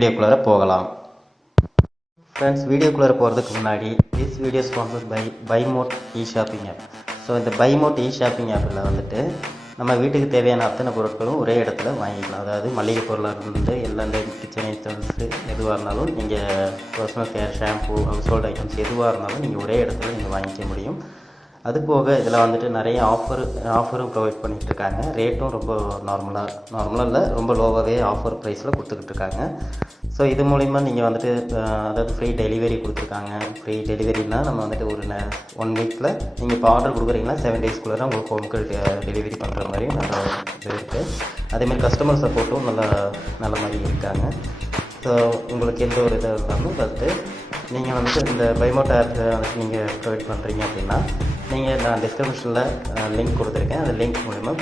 வீடியோக்குள்ளார போகலாம். ஃப்ரெண்ட்ஸ், வீடியோக்குள்ளார போகிறதுக்கு முன்னாடி this video sponsored by Bymode e-shopping app. So இந்த பைமோட் இ-ஷாப்பிங் ஆப்பில் வந்துட்டு நம்ம வீட்டுக்கு தேவையான அத்தனை பொருட்களும் ஒரே இடத்துல வாங்கிக்கலாம். அதாவது மளிகை பொருளாக இருந்து எல்லா இந்த கிச்சன் ஐட்டம்ஸு எதுவாக இருந்தாலும் நீங்கள் personal care, shampoo, house hold items எதுவாக இருந்தாலும் நீங்கள் ஒரே இடத்துல நீங்கள் வாங்கிக்க முடியும். அது போக இதில் வந்துட்டு நிறைய ஆஃபரும் ப்ரொவைட் பண்ணிகிட்ருக்காங்க. ரேட்டும் ரொம்ப நார்மலாக இல்லை, ரொம்ப லோவாகவே ஆஃபர் ப்ரைஸில் கொடுத்துக்கிட்டு இருக்காங்க. ஸோ இது மூலிமா நீங்கள் வந்துட்டு அதாவது ஃப்ரீ டெலிவரி கொடுத்துருக்காங்க. ஃப்ரீ டெலிவரினால் நம்ம வந்துட்டு ஒரு 1 வீக்கில் நீங்கள் இப்போ ஆர்டர் கொடுக்குறீங்கன்னா 7 டேஸ்க்குள்ளே உங்களுக்கு ஹோம்க்கு டெலிவரி பண்ணுற மாதிரி நல்ல இது இருக்குது. அதேமாதிரி கஸ்டமர் சப்போர்ட்டும் நல்ல மாதிரி இருக்காங்க. ஸோ உங்களுக்கு எந்த ஒரு இதாக இருந்தாலும் பார்த்து நீங்கள் வந்துட்டு இந்த பைமோட் ஆப் வந்துட்டு நீங்கள் ப்ரொவைட் பண்ணுறீங்க அப்படின்னா நான் டிஸ்கிரிப்ஷனில் லிங்க் கொடுத்துருக்கேன். அந்த லிங்க் மூலிமா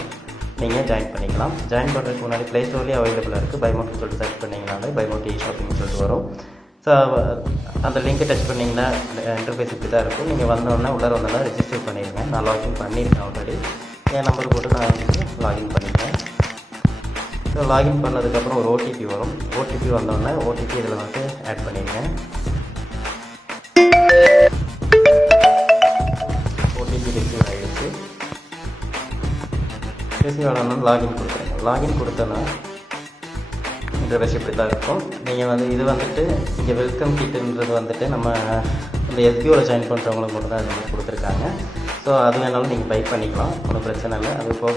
நீங்கள் ஜாயின் பண்ணிக்கலாம். ஜாயின் பண்ணுறதுக்கு முன்னாடி ப்ளே ஸ்டோர்லேயே அவைலபிளாக இருக்குது. பைமோட்னு சொல்லிட்டு சர்ச் பண்ணிங்கனாலே பைமோட் இ-ஷாப்பிங்னு சொல்லிட்டு வரும். ஸோ அந்த லிங்க்கை டச் பண்ணிங்கன்னா இன்டர்ஃபேஸ் இப்படி தான் இருக்கும். நீங்கள் வந்தோடனே உள்ளே வந்தோன்னா ரெஜிஸ்டர் பண்ணிடுங்க. நான் லாகின் பண்ணியிருக்கேன் ஆல்ரெடி. என் நம்பர் போட்டு நான் லாகின் பண்ணிட்டேன். ஸோ லாகின் பண்ணதுக்கப்புறம் ஒரு ஓடிபி வரும். ஓடிபி வந்தோடனே ஓடிபி இதில் வந்து ஆட் பண்ணிடுங்க. ஓடிபி ரிசீவ் ஆகிடுச்சு. ரிசீவ் ஆனோன்னு லாகின் கொடுக்குறேங்க. லாகின் கொடுத்தோன்னா இன்டர்ஃபேஸ் இப்படி தான் இருக்கும். நீங்கள் வந்து இது வந்துட்டு இங்கே வெல்கம் கிட்டுன்றது வந்துட்டு நம்ம இந்த எஸ்பிஓவில் ஜாயின் பண்ணுறவங்களுக்கு மட்டும் தான் இது மாதிரி கொடுத்துருக்காங்க. ஸோ அது வேணாலும் நீங்கள் பை பண்ணிக்கலாம், ஒன்றும் பிரச்சனை இல்லை. அது போக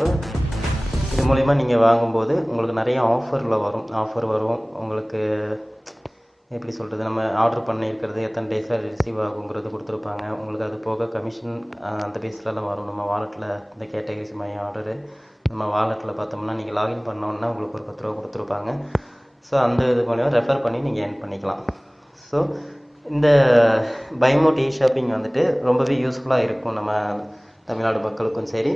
இது மூலிமா நீங்கள் வாங்கும்போது உங்களுக்கு நிறைய ஆஃபர் வரும். உங்களுக்கு எப்படி சொல்கிறது, நம்ம ஆர்டர் பண்ணியிருக்கிறது எத்தனை டேஸில் ரிசீவ் ஆகுங்கிறது கொடுத்துருப்பாங்க. உங்களுக்கு அது போக கமிஷன் அந்த பேஸ்லலாம் வரும். நம்ம வாலெட்டில் இந்த கேட்டகரிஸ் மை ஆர்டரு நம்ம வாலெட்டில் பார்த்தோம்னா நீங்கள் லாகின் பண்ணோன்னா உங்களுக்கு ஒரு 10 ரூபா கொடுத்துருப்பாங்க. ஸோ அந்த இது மூலிமா ரெஃபர் பண்ணி நீங்கள் ஏர்ன் பண்ணிக்கலாம். ஸோ இந்த பைமோட் இ-ஷாப்பிங் வந்துட்டு ரொம்பவே யூஸ்ஃபுல்லாக இருக்கும். நம்ம தமிழ்நாடு மக்களுக்கும் சரி,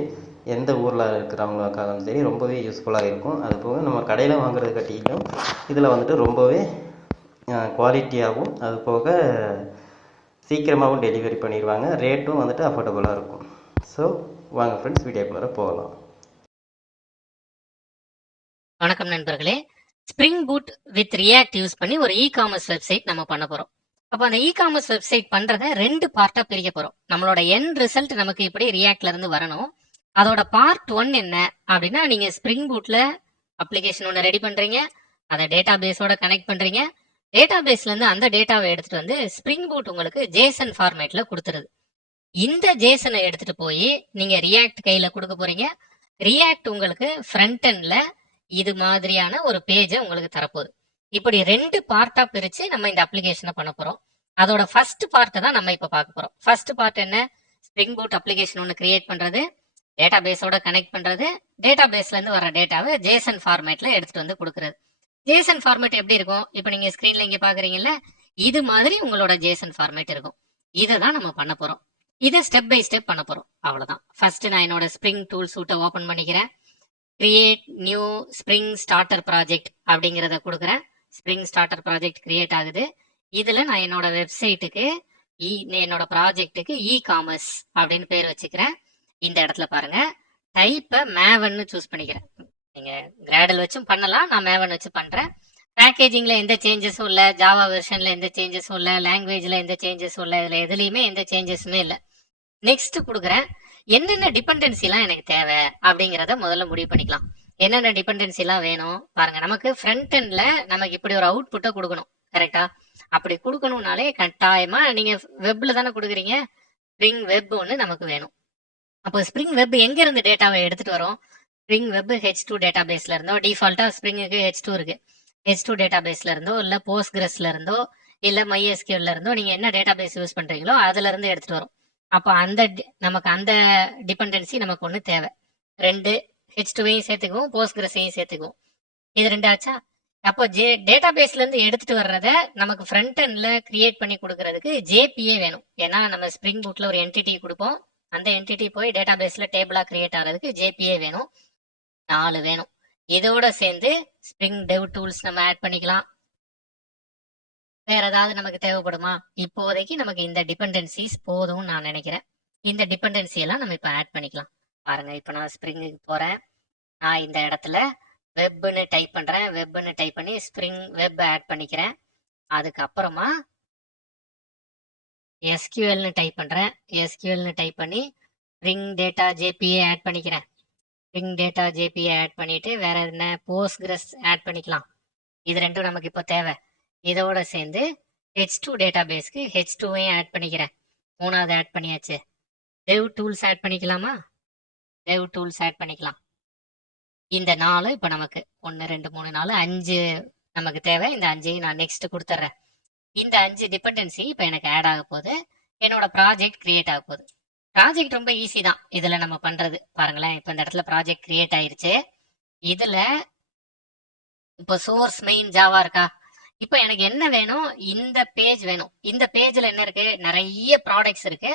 எந்த ஊரில் இருக்கிறவங்களுக்காகவும் சரி ரொம்பவே யூஸ்ஃபுல்லாக இருக்கும். அது போக நம்ம கடையில் வாங்குறது கட்டிலும் இதில் வந்துட்டு ரொம்பவே குவாலிட்டியாகவும் அது போக சீக்கிரமாகவும் டெலிவரி பண்ணிடுவாங்க. ரேட்டும் வந்துட்டு அஃபோர்டபுளாக இருக்கும். ஸோ வாங்க ஃப்ரெண்ட்ஸ், வீடியோக்குள்ளே போகலாம். வணக்கம் நண்பர்களே. Spring boot with react use பண்ணி ஒரு இ-காமர்ஸ் வெப்சைட் நம்ம பண்ண போறோம். அப்போ அந்த இ-காமர்ஸ் வெப்சைட் பண்றதை 2 பார்ட்டா பிரிக்க போறோம். நம்மளோட எண்ட் ரிசல்ட் நமக்கு இப்படி ரியாக்ட்ல இருந்து வரணும். அதோட பார்ட் 1 என்ன அப்படின்னா, நீங்க ஸ்ப்ரிங் பூட்ல அப்ளிகேஷன் ஒன்று ரெடி பண்றீங்க, அதை டேட்டா பேஸோட கனெக்ட் பண்றீங்க. டேட்டா பேஸ்ல இருந்து அந்த டேட்டாவை எடுத்துட்டு வந்து ஸ்ப்ரிங் பூட் உங்களுக்கு ஜேசன் ஃபார்மேட்ல கொடுத்துருது. இந்த ஜேசனை எடுத்துட்டு போய் நீங்க ரியாக்ட் கையில கொடுக்க போறீங்க. ரியாக்ட் உங்களுக்கு ஃப்ரண்ட் எண்ட்ல இது மாதிரியான ஒரு பேஜை உங்களுக்கு தரப்போகுது. இப்படி 2 பார்ட்டா பிரிச்சு நம்ம இந்த அப்ளிகேஷனை பண்ண போறோம். அதோட ஃபர்ஸ்ட் பார்ட்டை தான் நம்ம இப்ப பார்க்க போறோம். ஃபர்ஸ்ட் பார்ட் என்ன? ஸ்ப்ரிங் பூட் அப்ளிகேஷன் ஒன்று கிரியேட் பண்றது, டேட்டா பேஸோட கனெக்ட் பண்றது, டேட்டா பேஸ்ல இருந்து வர டேட்டாவை ஜேசன் ஃபார்மேட்ல எடுத்துட்டு வந்து கொடுக்கறது. ஜேசன் ஃபார்மேட் எப்படி இருக்கும்? இப்போ நீங்க ஸ்கிரீன்ல இங்க பாக்குறீங்கல்ல, இது மாதிரி உங்களோட ஜேசன் ஃபார்மேட் இருக்கும். இதை தான் நம்ம பண்ண போறோம். இதை ஸ்டெப் பை ஸ்டெப் பண்ண போறோம். அவ்வளவுதான். ஃபர்ஸ்ட் நான் என்னோட ஸ்ப்ரிங் டூல் சூட்டை ஓபன் பண்ணிக்கிறேன். Create new spring starter project அப்படிங்கிறத கொடுக்குறேன். ஸ்ப்ரிங் ஸ்டார்டர் ப்ராஜெக்ட் கிரியேட் ஆகுது. இதுல நான் என்னோட வெப்சைட்டுக்கு என்னோட ப்ராஜெக்ட்டுக்கு இ-காமர்ஸ் அப்படின்னு பேர் வச்சுக்கிறேன். இந்த இடத்துல பாருங்க, டைப்பை மேவன்னு சூஸ் பண்ணிக்கிறேன். நீங்க கிராடல் வச்சும் பண்ணலாம், நான் மேவன் வச்சு பண்றேன். பேக்கேஜிங்ல எந்த சேஞ்சஸும் இல்லை, ஜாவா வெர்ஷன்ல எந்த சேஞ்சஸும் இல்லை, லாங்குவேஜ்ல எந்த சேஞ்சஸும் இல்லை, இதுல எதுலையுமே எந்த சேஞ்சஸுமே இல்லை. நெக்ஸ்ட் கொடுக்குறேன். என்னென்ன டிபெண்டன்சிலாம் எனக்கு தேவை அப்படிங்கிறத முதல்ல முடிவு பண்ணிக்கலாம். என்னென்ன டிபெண்டன்சிலாம் வேணும் பாருங்க. நமக்கு ஃப்ரண்ட் எண்ட்ல நமக்கு இப்படி ஒரு அவுட்புட்டை கொடுக்கணும், கரெக்டா? அப்படி கொடுக்கணும்னாலே கட்டாயமா நீங்க வெப்ல தானே கொடுக்குறீங்க, ஸ்ப்ரிங் வெப் ஒன்று நமக்கு வேணும். அப்போ ஸ்ப்ரிங் வெப் எங்க இருந்து டேட்டாவை எடுத்துட்டு வரும்? ஸ்ப்ரிங் வெப் H2 டேட்டா பேஸ்ல இருந்தோ, டிஃபால்ட்டா ஸ்ப்ரிங்குக்கு H2 இருக்கு, H2 டேட்டா பேஸ்ல இருந்தோ, இல்ல போஸ்ட்கிரஸ்ல இருந்தோ, இல்ல MySQL இருந்தோ, நீங்க என்ன டேட்டா பேஸ் யூஸ் பண்றீங்களோ அதுல இருந்து எடுத்துட்டு வரும். அப்போ நமக்கு அந்த டிபெண்டன்சி நமக்கு ஒன்று தேவை. 2 H2வையும் சேர்த்துக்குவோம், போஸ்ட்கிரஸையும் சேர்த்துக்குவோம். இது 2 ஆச்சா? அப்போ டேட்டா பேஸ்ல இருந்து எடுத்துட்டு வர்றத நமக்கு ஃப்ரண்ட் எண்ட்ல கிரியேட் பண்ணி கொடுக்கறதுக்கு JPA வேணும். ஏன்னா நம்ம ஸ்ப்ரிங் பூட்ல ஒரு என்டிட்டி கொடுப்போம், அந்த என்டிட்டி போய் டேட்டா பேஸ்ல டேபிளா கிரியேட் ஆகிறதுக்கு JPA வேணும். 4 வேணும். இதோட சேர்ந்து ஸ்ப்ரிங் டெவ் டூல்ஸ் நம்ம ஆட் பண்ணிக்கலாம். வேற ஏதாவது நமக்கு தேவைப்படுமா? இப்போதைக்கு நமக்கு இந்த டிபெண்டன்சிஸ் போதும்னு நான் நினைக்கிறேன். இந்த டிபெண்டன்சி எல்லாம் நம்ம இப்ப ஆட் பண்ணிக்கலாம். பாருங்க, இப்ப நான் ஸ்ப்ரிங்குக்கு போறேன். நான் இந்த இடத்துல வெப்னு டைப் பண்றேன். வெப்னு டைப் பண்ணி ஸ்ப்ரிங் வெப் ஆட் பண்ணிக்கிறேன். அதுக்கப்புறமா எஸ்கியூஎல்னு டைப் பண்றேன். எஸ்கியூஎல்னு டைப் பண்ணி ஸ்ப்ரிங் டேட்டா ஜேபிஏ ஆட் பண்ணிக்கிறேன். ஸ்ப்ரிங் டேட்டா ஜேபிஏ ஆட் பண்ணிட்டு வேற என்ன போஸ்ட்கிரஸ் ஆட் பண்ணிக்கலாம். இது ரெண்டும் நமக்கு இப்போ தேவை. இதோட சேர்ந்து H2 டேட்டாபேஸ்க்கு H2வையும் ஆட் பண்ணிக்கிறேன். மூணாவது ஆட் பண்ணியாச்சு. டெவ் டூல்ஸ் ஆட் பண்ணிக்கலாமா? டெவ் டூல்ஸ் ஆட் பண்ணிக்கலாம். இந்த 4 இப்போ நமக்கு 1 2 3 4 5 நமக்கு தேவை. இந்த 5ஐயும் நான் நெக்ஸ்ட் கொடுத்துட்றேன். இந்த 5 டிபெண்டன்சி இப்போ எனக்கு ஆட் ஆக போகுது. என்னோட ப்ராஜெக்ட் கிரியேட் ஆக போகுது. ப்ராஜெக்ட் ரொம்ப ஈஸி தான் இதுல நம்ம பண்றது. பாருங்களேன், இப்போ இந்த இடத்துல ப்ராஜெக்ட் கிரியேட் ஆயிருச்சு. இதுல இப்போ சோர்ஸ் மெயின் ஜாவா இருக்கா? இப்போ எனக்கு என்ன வேணும்? இந்த பேஜ் வேணும். இந்த பேஜ்ல என்ன இருக்கு? நிறைய ப்ராடக்ட்ஸ் இருக்கு.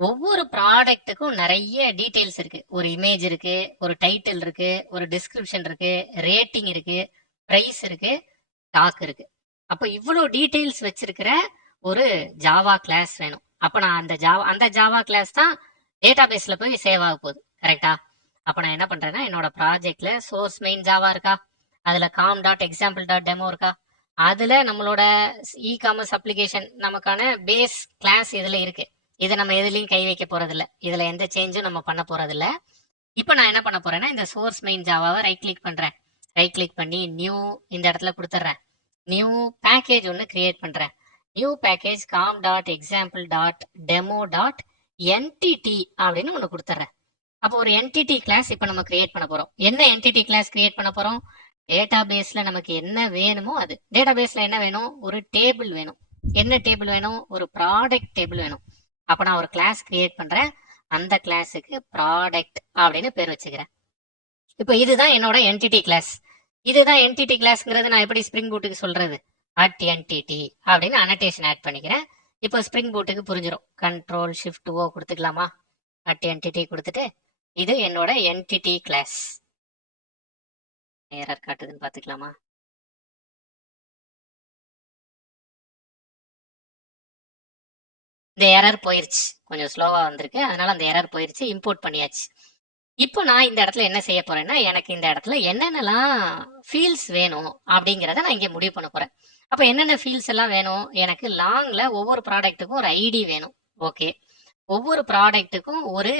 ஒவ்வொரு ப்ராடக்ட்டுக்கும் நிறைய டீடைல்ஸ் இருக்கு. ஒரு இமேஜ் இருக்கு, ஒரு டைட்டில் இருக்கு, ஒரு டிஸ்கிரிப்ஷன் இருக்கு, ரேட்டிங் இருக்கு, பிரைஸ் இருக்கு, ஸ்டாக் இருக்கு. அப்போ இவ்வளோ டீடைல்ஸ் வச்சிருக்கிற ஒரு ஜாவா கிளாஸ் வேணும். அப்போ நான் அந்த ஜாவா கிளாஸ் தான் டேட்டாபேஸ்ல போய் சேவ் ஆக போகுது. கரெக்டா? அப்போ நான் என்ன பண்றேன்னா, என்னோட ப்ராஜெக்ட்ல சோர்ஸ் மெயின் ஜாவா இருக்கா, அதுல com.example.demo இருக்கா, அதுல நம்மளோட இ-காமர்ஸ் அப்ளிகேஷன் நமக்கான பேஸ் கிளாஸ் இதுல இருக்கு. இதை நம்ம எதுலையும் கை வைக்க போறதில்ல. இதுல எந்த சேஞ்சும் நம்ம பண்ண போறதில்ல. இப்போ நான் என்ன பண்ண போறேன்னா, இந்த சோர்ஸ் மெயின் ஜாவாவை ரைட் கிளிக் பண்றேன். ரைட் கிளிக் பண்ணி நியூ இந்த இடத்துல கொடுத்துட்றேன். நியூ பேக்கேஜ் ஒன்று கிரியேட் பண்றேன். நியூ பேக்கேஜ் com.example.demo.entity அப்படின்னு ஒன்று கொடுத்துட்றேன். அப்போ ஒரு என்டிட்டி கிளாஸ் இப்போ நம்ம கிரியேட் பண்ண போறோம். என்ன என்டிட்டி கிளாஸ் கிரியேட் பண்ண போறோம்? டேட்டாபேஸ்ல நமக்கு என்ன வேணுமோ அது. டேட்டாபேஸ்ல என்ன வேணும்? ஒரு டேபிள் வேணும். என்ன டேபிள் வேணும்? ஒரு ப்ராடக்ட் டேபிள் வேணும். அப்ப நான் ஒரு கிளாஸ் கிரியேட் பண்றேன். அந்த கிளாஸுக்கு ப்ராடக்ட் அப்படின்னு பேர் வச்சுக்கிறேன். இப்போ இதுதான் என்னோட என்டிட்டி கிளாஸ். இதுதான் என்டிட்டி கிளாஸ்ங்கிறது நான் எப்படி ஸ்ப்ரிங் பூட்டுக்கு சொல்றது? @entity அப்படின்னு அனடேஷன் ஆட் பண்ணிக்கிறேன். இப்போ ஸ்ப்ரிங் பூட்டுக்கு புரிஞ்சிடும். Ctrl+Shift+O கொடுத்துக்கலாமா? @entity கொடுத்துட்டு இது என்னோட என்டிட்டி கிளாஸ். எரர் காட்டுதுன்னு பாத்துக்கலாமா? இந்த எரர் போயிருச்சு. கொஞ்சம் ஸ்லோவா வந்திருக்கு, அதனால அந்த எரர் போயிருச்சு. இம்போர்ட் பண்ணியாச்சு. இப்போ நான் இந்த இடத்துல என்ன செய்ய போறேன்னா, எனக்கு இந்த இடத்துல என்னென்னலாம் ஃபீல்ட்ஸ் வேணும் அப்படிங்கிறத நான் இங்கே முடிவு பண்ண போறேன். அப்போ என்னென்ன ஃபீல்ட்ஸ் எல்லாம் வேணும்? எனக்கு லாங்ல ஒவ்வொரு ப்ராடக்ட்டுக்கும் ஒரு ஐடி வேணும். ஓகே. ஒவ்வொரு ப்ராடக்ட்டுக்கும் ஒரு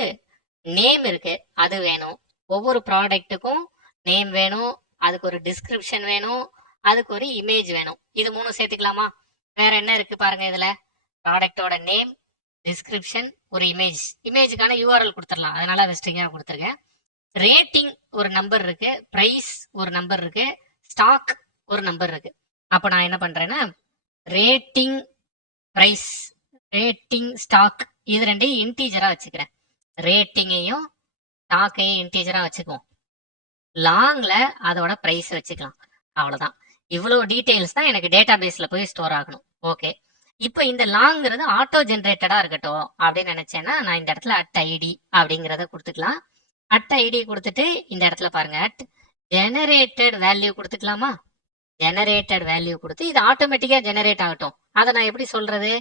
நேம் இருக்கு, அது வேணும். ஒவ்வொரு ப்ராடக்ட்டுக்கும் நேம் வேணும், அதுக்கு ஒரு டிஸ்கிரிப்ஷன் வேணும், அதுக்கு ஒரு இமேஜ் வேணும். இது 3 சேர்த்துக்கலாமா? வேற என்ன இருக்கு பாருங்க. இதுல ப்ராடக்டோட நேம், டிஸ்கிரிப்ஷன், ஒரு இமேஜ். இமேஜுக்கான URL கொடுத்துடலாம், அதனால அதை ஸ்ட்ரிங்கா கொடுத்துருக்கேன். ரேட்டிங் ஒரு நம்பர் இருக்கு, பிரைஸ் ஒரு நம்பர் இருக்கு, ஸ்டாக் ஒரு நம்பர் இருக்கு. அப்போ நான் என்ன பண்றேன்னா, ரேட்டிங் பிரைஸ், ரேட்டிங் ஸ்டாக் இது ரெண்டையும் இன்டீஜரா வச்சுக்கிறேன். ரேட்டிங்கையும் ஸ்டாக்கையும் இன்டீஜரா வச்சுக்குவோம். லாங்ல அதோட பிரைஸ் வச்சுக்கலாம். அவ்வளவுதான். இவ்வளவு டீடைல்ஸ் தான் எனக்கு டேட்டா பேஸ்ல போய் ஸ்டோர் ஆகணும். ஓகே. இப்போ இந்த லாங்கிறது ஆட்டோ ஜென்ரேட்டடா இருக்கட்டும் அப்படின்னு நினைச்சேன்னா, நான் இந்த இடத்துல @id அப்படிங்கிறத கொடுத்துக்கலாம். @id கொடுத்துட்டு இந்த இடத்துல பாருங்க, ஜெனரேட்டட் வேல்யூ கொடுத்துக்கலாமா? ஜெனரேட்டட் வேல்யூ கொடுத்து இது ஆட்டோமேட்டிக்கா ஜெனரேட் ஆகட்டும். அதை நான் எப்படி சொல்றது?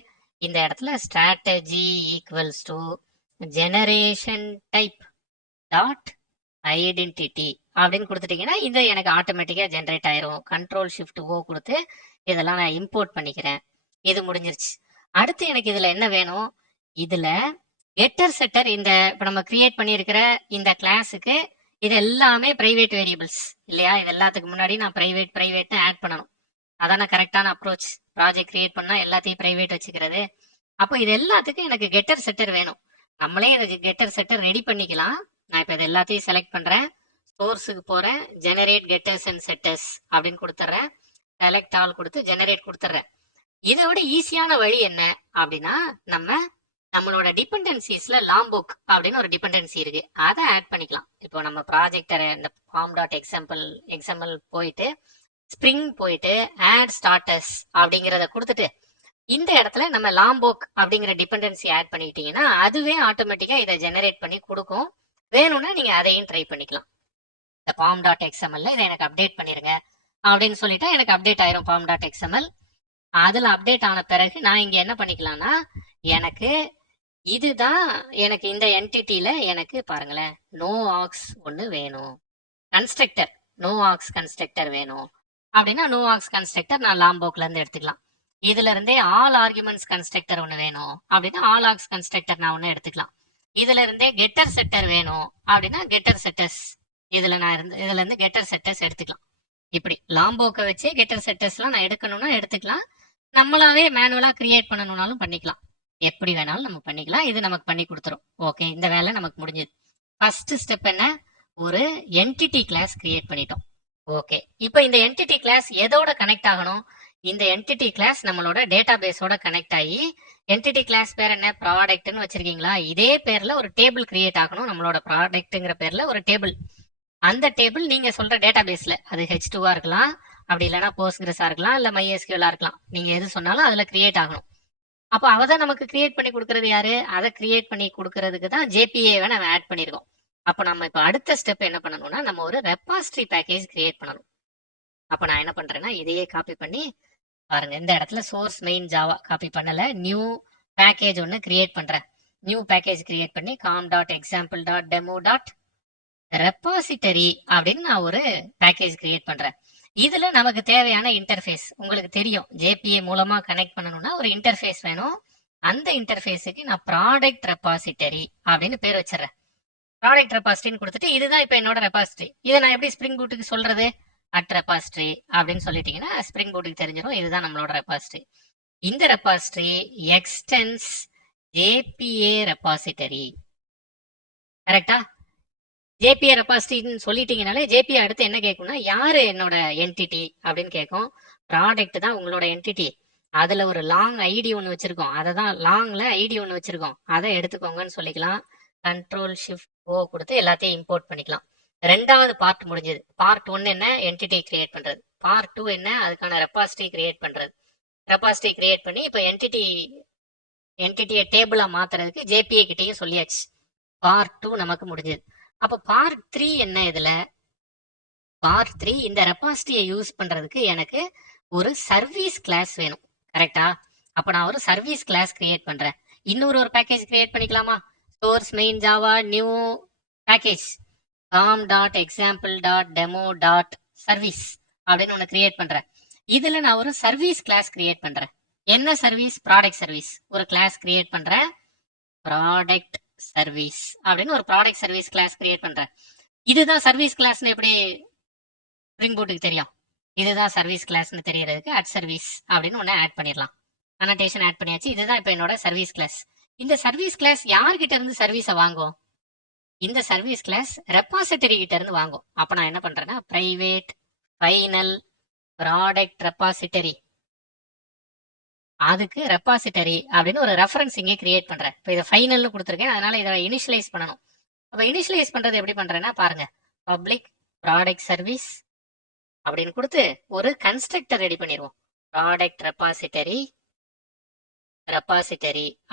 இந்த இடத்துல strategy equals to generation type dot identity அப்படின்னு கொடுத்துட்டீங்கன்னா இது எனக்கு ஆட்டோமேட்டிக்கா ஜென்ரேட் ஆயிரும். Ctrl+Shift+O கொடுத்து இதெல்லாம் நான் இம்போர்ட் பண்ணிக்கிறேன். இது முடிஞ்சிருச்சு. அடுத்து எனக்கு இதுல என்ன வேணும்? இதுல கெட்டர் செட்டர், இந்த இப்ப நம்ம கிரியேட் பண்ணியிருக்கிற இந்த கிளாஸுக்கு இது எல்லாமே பிரைவேட் வேரியபிள்ஸ் இல்லையா? இது எல்லாத்துக்கு முன்னாடி நான் பிரைவேட் ஆட் பண்ணணும். அதான கரெக்டான அப்ரோச். ப்ராஜெக்ட் கிரியேட் பண்ணா எல்லாத்தையும் பிரைவேட் வச்சுக்கிறது. அப்போ இது எல்லாத்துக்கும் எனக்கு கெட்டர் செட்டர் வேணும். நம்மளே இது கெட்டர் செட்டர் ரெடி பண்ணிக்கலாம். நான் இப்ப இது எல்லாத்தையும் செலக்ட் பண்றேன். சோர்ஸுக்கு போறேன், ஜெனரேட் கெட்டர்ஸ் அண்ட் செட்டர்ஸ் அப்படின்னு கொடுத்துட்றேன். செலக்ட் ஆல் கொடுத்து ஜெனரேட் கொடுத்துட்றேன். இதை விட ஈஸியான வழி என்ன அப்படின்னா, நம்மளோட டிபெண்டன்சிஸ்ல லாம்போக் அப்படின்னு ஒரு டிபெண்டன்சி இருக்கு, அதை ஆட் பண்ணிக்கலாம். இப்போ நம்ம ப்ராஜெக்டர் இந்த com.example போயிட்டு ஸ்ப்ரிங் போயிட்டு ஆட் ஸ்டார்டர்ஸ் அப்படிங்கிறத கொடுத்துட்டு இந்த இடத்துல நம்ம லாம்போக் அப்படிங்கிற டிபெண்டன்சி ஆட் பண்ணிக்கிட்டீங்கன்னா அதுவே ஆட்டோமேட்டிக்கா இதை ஜெனரேட் பண்ணி கொடுக்கும். வேணும்னா நீங்க அதையும் ட்ரை பண்ணிக்கலாம். இந்த com.xml இதை எனக்கு அப்டேட் பண்ணிருங்க அப்படின்னு சொல்லிட்டா எனக்கு அப்டேட் ஆயிரும் com.xml. அதுல அப்டேட் ஆன பிறகு நான் இங்க என்ன பண்ணிக்கலாம்னா, எனக்கு இதுதான் எனக்கு இந்த என்டிட்டில எனக்கு பாருங்களேன் நோ ஆக்ஸ் ஒன்று வேணும். கன்ஸ்ட்ரக்டர் நோ ஆக்ஸ் கன்ஸ்ட்ரக்டர் வேணும் அப்படின்னா நோ ஆக்ஸ் கன்ஸ்ட்ரக்டர் நான் லாம்போக்ல இருந்து எடுத்துக்கலாம். இதுல இருந்தே ஆல் ஆர்குமெண்ட்ஸ் கன்ஸ்ட்ரக்டர் ஒன்று வேணும் அப்படின்னா ஆல் ஆக்ஸ் கன்ஸ்ட்ரக்டர் நான் ஒன்று எடுத்துக்கலாம். இதுல இருந்தே கெட்டர் செட்டர் வேணும் அப்படின்னா கெட்டர் செட்டர்ஸ் இதுல இருந்து கெட்டர் செட்டர்ஸ் எடுத்துக்கலாம். இப்படி லாம்போக்க வச்சு கெட்டர் செட்டர்ஸ்லாம் நான் எடுக்கணும்னா எடுத்துக்கலாம். நம்மளாவே மேனுவலா கிரியேட் பண்ணணும்னாலும் பண்ணிக்கலாம். எப்படி வேணாலும் நம்ம பண்ணிக்கலாம். இது நமக்கு பண்ணி கொடுத்துரும். ஓகே, இந்த வேலை நமக்கு முடிஞ்சது. ஃபர்ஸ்ட் ஸ்டெப் என்ன? ஒரு என்டிட்டி கிளாஸ் கிரியேட் பண்ணிட்டோம். ஓகே, இப்போ இந்த என்டிட்டி கிளாஸ் எதோட கனெக்ட் ஆகணும்? இந்த என்டிட்டி கிளாஸ் நம்மளோட டேட்டா பேஸோட கனெக்ட் ஆகி, என்டிட்டி கிளாஸ் பேர் என்ன? ப்ராடக்ட்னு வச்சிருக்கீங்களா? இதே பேர்ல ஒரு டேபிள் கிரியேட் ஆகணும். நம்மளோட ப்ராடக்ட்ங்கிற பேர்ல ஒரு டேபிள். அந்த டேபிள் நீங்க சொல்ற டேட்டா பேஸ்ல, அது H2 இருக்கலாம், அப்படி இல்லைன்னா போஸ்ட்கிரஸா இருக்கலாம், இல்ல MySQL இருக்கலாம். நீங்க எது சொன்னாலும் அதுல கிரியேட் ஆகணும். அப்போ அவதான் நமக்கு கிரியேட் பண்ணி கொடுக்கறது யாரு? அதை கிரியேட் பண்ணி கொடுக்கறதுக்கு தான் JPA-வை நம்ம ஆட் பண்ணிருக்கோம். அப்போ நம்ம இப்போ அடுத்த ஸ்டெப் என்ன பண்ணணும்னா, நம்ம ஒரு ரெபாசிட்டரி பேக்கேஜ் கிரியேட் பண்ணணும். அப்போ நான் என்ன பண்றேன்னா, இதையே காப்பி பண்ணி பாருங்க, இந்த இடத்துல சோர்ஸ் மெயின் ஜாவா காப்பி பண்ணல, நியூ பேக்கேஜ் ஒன்று கிரியேட் பண்றேன். நியூ பேக்கேஜ் கிரியேட் பண்ணி com.example.demo.repository அப்படின்னு நான் ஒரு பேக்கேஜ் கிரியேட் பண்றேன். இதுல நமக்கு தேவையான இன்டர்ஃபேஸ் உங்களுக்கு தெரியும். JPA மூலமா கனெக்ட் பண்ணணும்னா ஒரு இன்டர்ஃபேஸ் வேணும். அந்த இன்டர்ஃபேஸுக்கு நான் ப்ராடக்ட் ரெபாசிட்டரி அப்படின்னு பேர் வச்சிடறேன். ப்ராடக்ட் ரெபாசிட்டரின்னு கொடுத்துட்டு இதுதான் இப்போ என்னோட ரெபாசிட்டரி. இதை நான் எப்படி ஸ்ப்ரிங் பூட்டுக்கு சொல்றது? @repository அப்படின்னு சொல்லிட்டீங்கன்னா ஸ்ப்ரிங் பூட்டுக்கு தெரிஞ்சிடும் இதுதான் நம்மளோட ரெபாசிட்டரி. இந்த ரெபாசிட்டரி எக்ஸ்டென்ஸ் JPA ரெபாசிட்டரி. கரெக்டா? JPA ரெபாசிட்டரின்னு சொல்லிட்டீங்கனாலே JPA அடுத்து என்ன கேட்கும்னா, யாரு என்னோட என்டிட்டி அப்படின்னு கேட்கும். ப்ராடக்ட் தான் உங்களோட என்டிட்டி. அதுல ஒரு லாங் ஐடி ஒன்று வச்சிருக்கோம். அதை தான் லாங்ல ஐடி ஒன்று வச்சிருக்கோம். அதை எடுத்துக்கோங்கன்னு சொல்லிக்கலாம். Ctrl+Shift+O கொடுத்து எல்லாத்தையும் இம்போர்ட் பண்ணிக்கலாம். ரெண்டாவது பார்ட் முடிஞ்சது. பார்ட் 1 என்ன? என்டிட்டி கிரியேட் பண்றது. பார்ட் 2 என்ன? அதுக்கான ரெபாசிட்டரி கிரியேட் பண்றது. ரெபாசிட்டரி கிரியேட் பண்ணி இப்போ என்டிட்டியை டேபிளா மாத்துறதுக்கு JPA கிட்டையும் சொல்லியாச்சு. பார்ட் 2 நமக்கு முடிஞ்சது. அப்போ பார்ட் 3 என்ன? இதுல பார்ட் 3 இந்த ரெபாசிட்டரியை யூஸ் பண்றதுக்கு எனக்கு ஒரு சர்வீஸ் கிளாஸ் வேணும். கரெக்டா? அப்ப நான் ஒரு சர்வீஸ் கிளாஸ் கிரியேட் பண்றேன். இன்னொரு பேக்கேஜ் கிரியேட் பண்ணிக்கலாமா? Source main Java new package com.example.demo.service அப்படின்னு ஒன்று கிரியேட் பண்றேன். இதுல நான் ஒரு சர்வீஸ் கிளாஸ் கிரியேட் பண்றேன். என்ன சர்வீஸ்? Product service. ஒரு கிளாஸ் கிரியேட் பண்றேன். ப்ராடக்ட் சர்வீஸ் அப்படின்னு ஒரு ப்ராடக்ட் சர்வீஸ் கிளாஸ் கிரியேட் பண்றேன். இதுதான் சர்வீஸ் கிளாஸ்னு எப்படி ஸ்ப்ரிங் பூட்டுக்கு தெரியும்? இதுதான் சர்வீஸ் கிளாஸ்னு தெரியறதுக்கு @service அப்படின்னு ஒன்று ஆட் பண்ணிடலாம். அனோடேஷன் ஆட் பண்ணியாச்சு. இதுதான் இப்போ என்னோட சர்வீஸ் கிளாஸ். இந்த சர்வீஸ் கிளாஸ் யார்கிட்ட இருந்து சர்வீஸை வாங்கும்? இந்த சர்வீஸ் கிளாஸ் ரெபாசிட்டரி கிட்ட இருந்து வாங்கும். அப்ப நான் என்ன பண்றேன்னா, பிரைவேட் ஃபைனல் ப்ராடக்ட் ரெபாசிட்டரி, அதுக்கு ரெபாசிட்டரி அப்படின்னு ஒரு ரெஃபரன்ஸ் இங்கே கிரியேட் பண்றேன். இப்போ இதை ஃபைனல்னு கொடுத்துருக்கேன், அதனால இதை இனிஷியலைஸ் பண்ணணும். அப்ப இனிஷியலைஸ் பண்றது எப்படி பண்றேன்னா பாருங்க, பப்ளிக் ப்ராடக்ட் சர்வீஸ் அப்படின்னு கொடுத்து ஒரு கன்ஸ்ட்ரக்டர் ரெடி பண்ணிடுவோம். ப்ராடக்ட் ரெபாசிட்டரி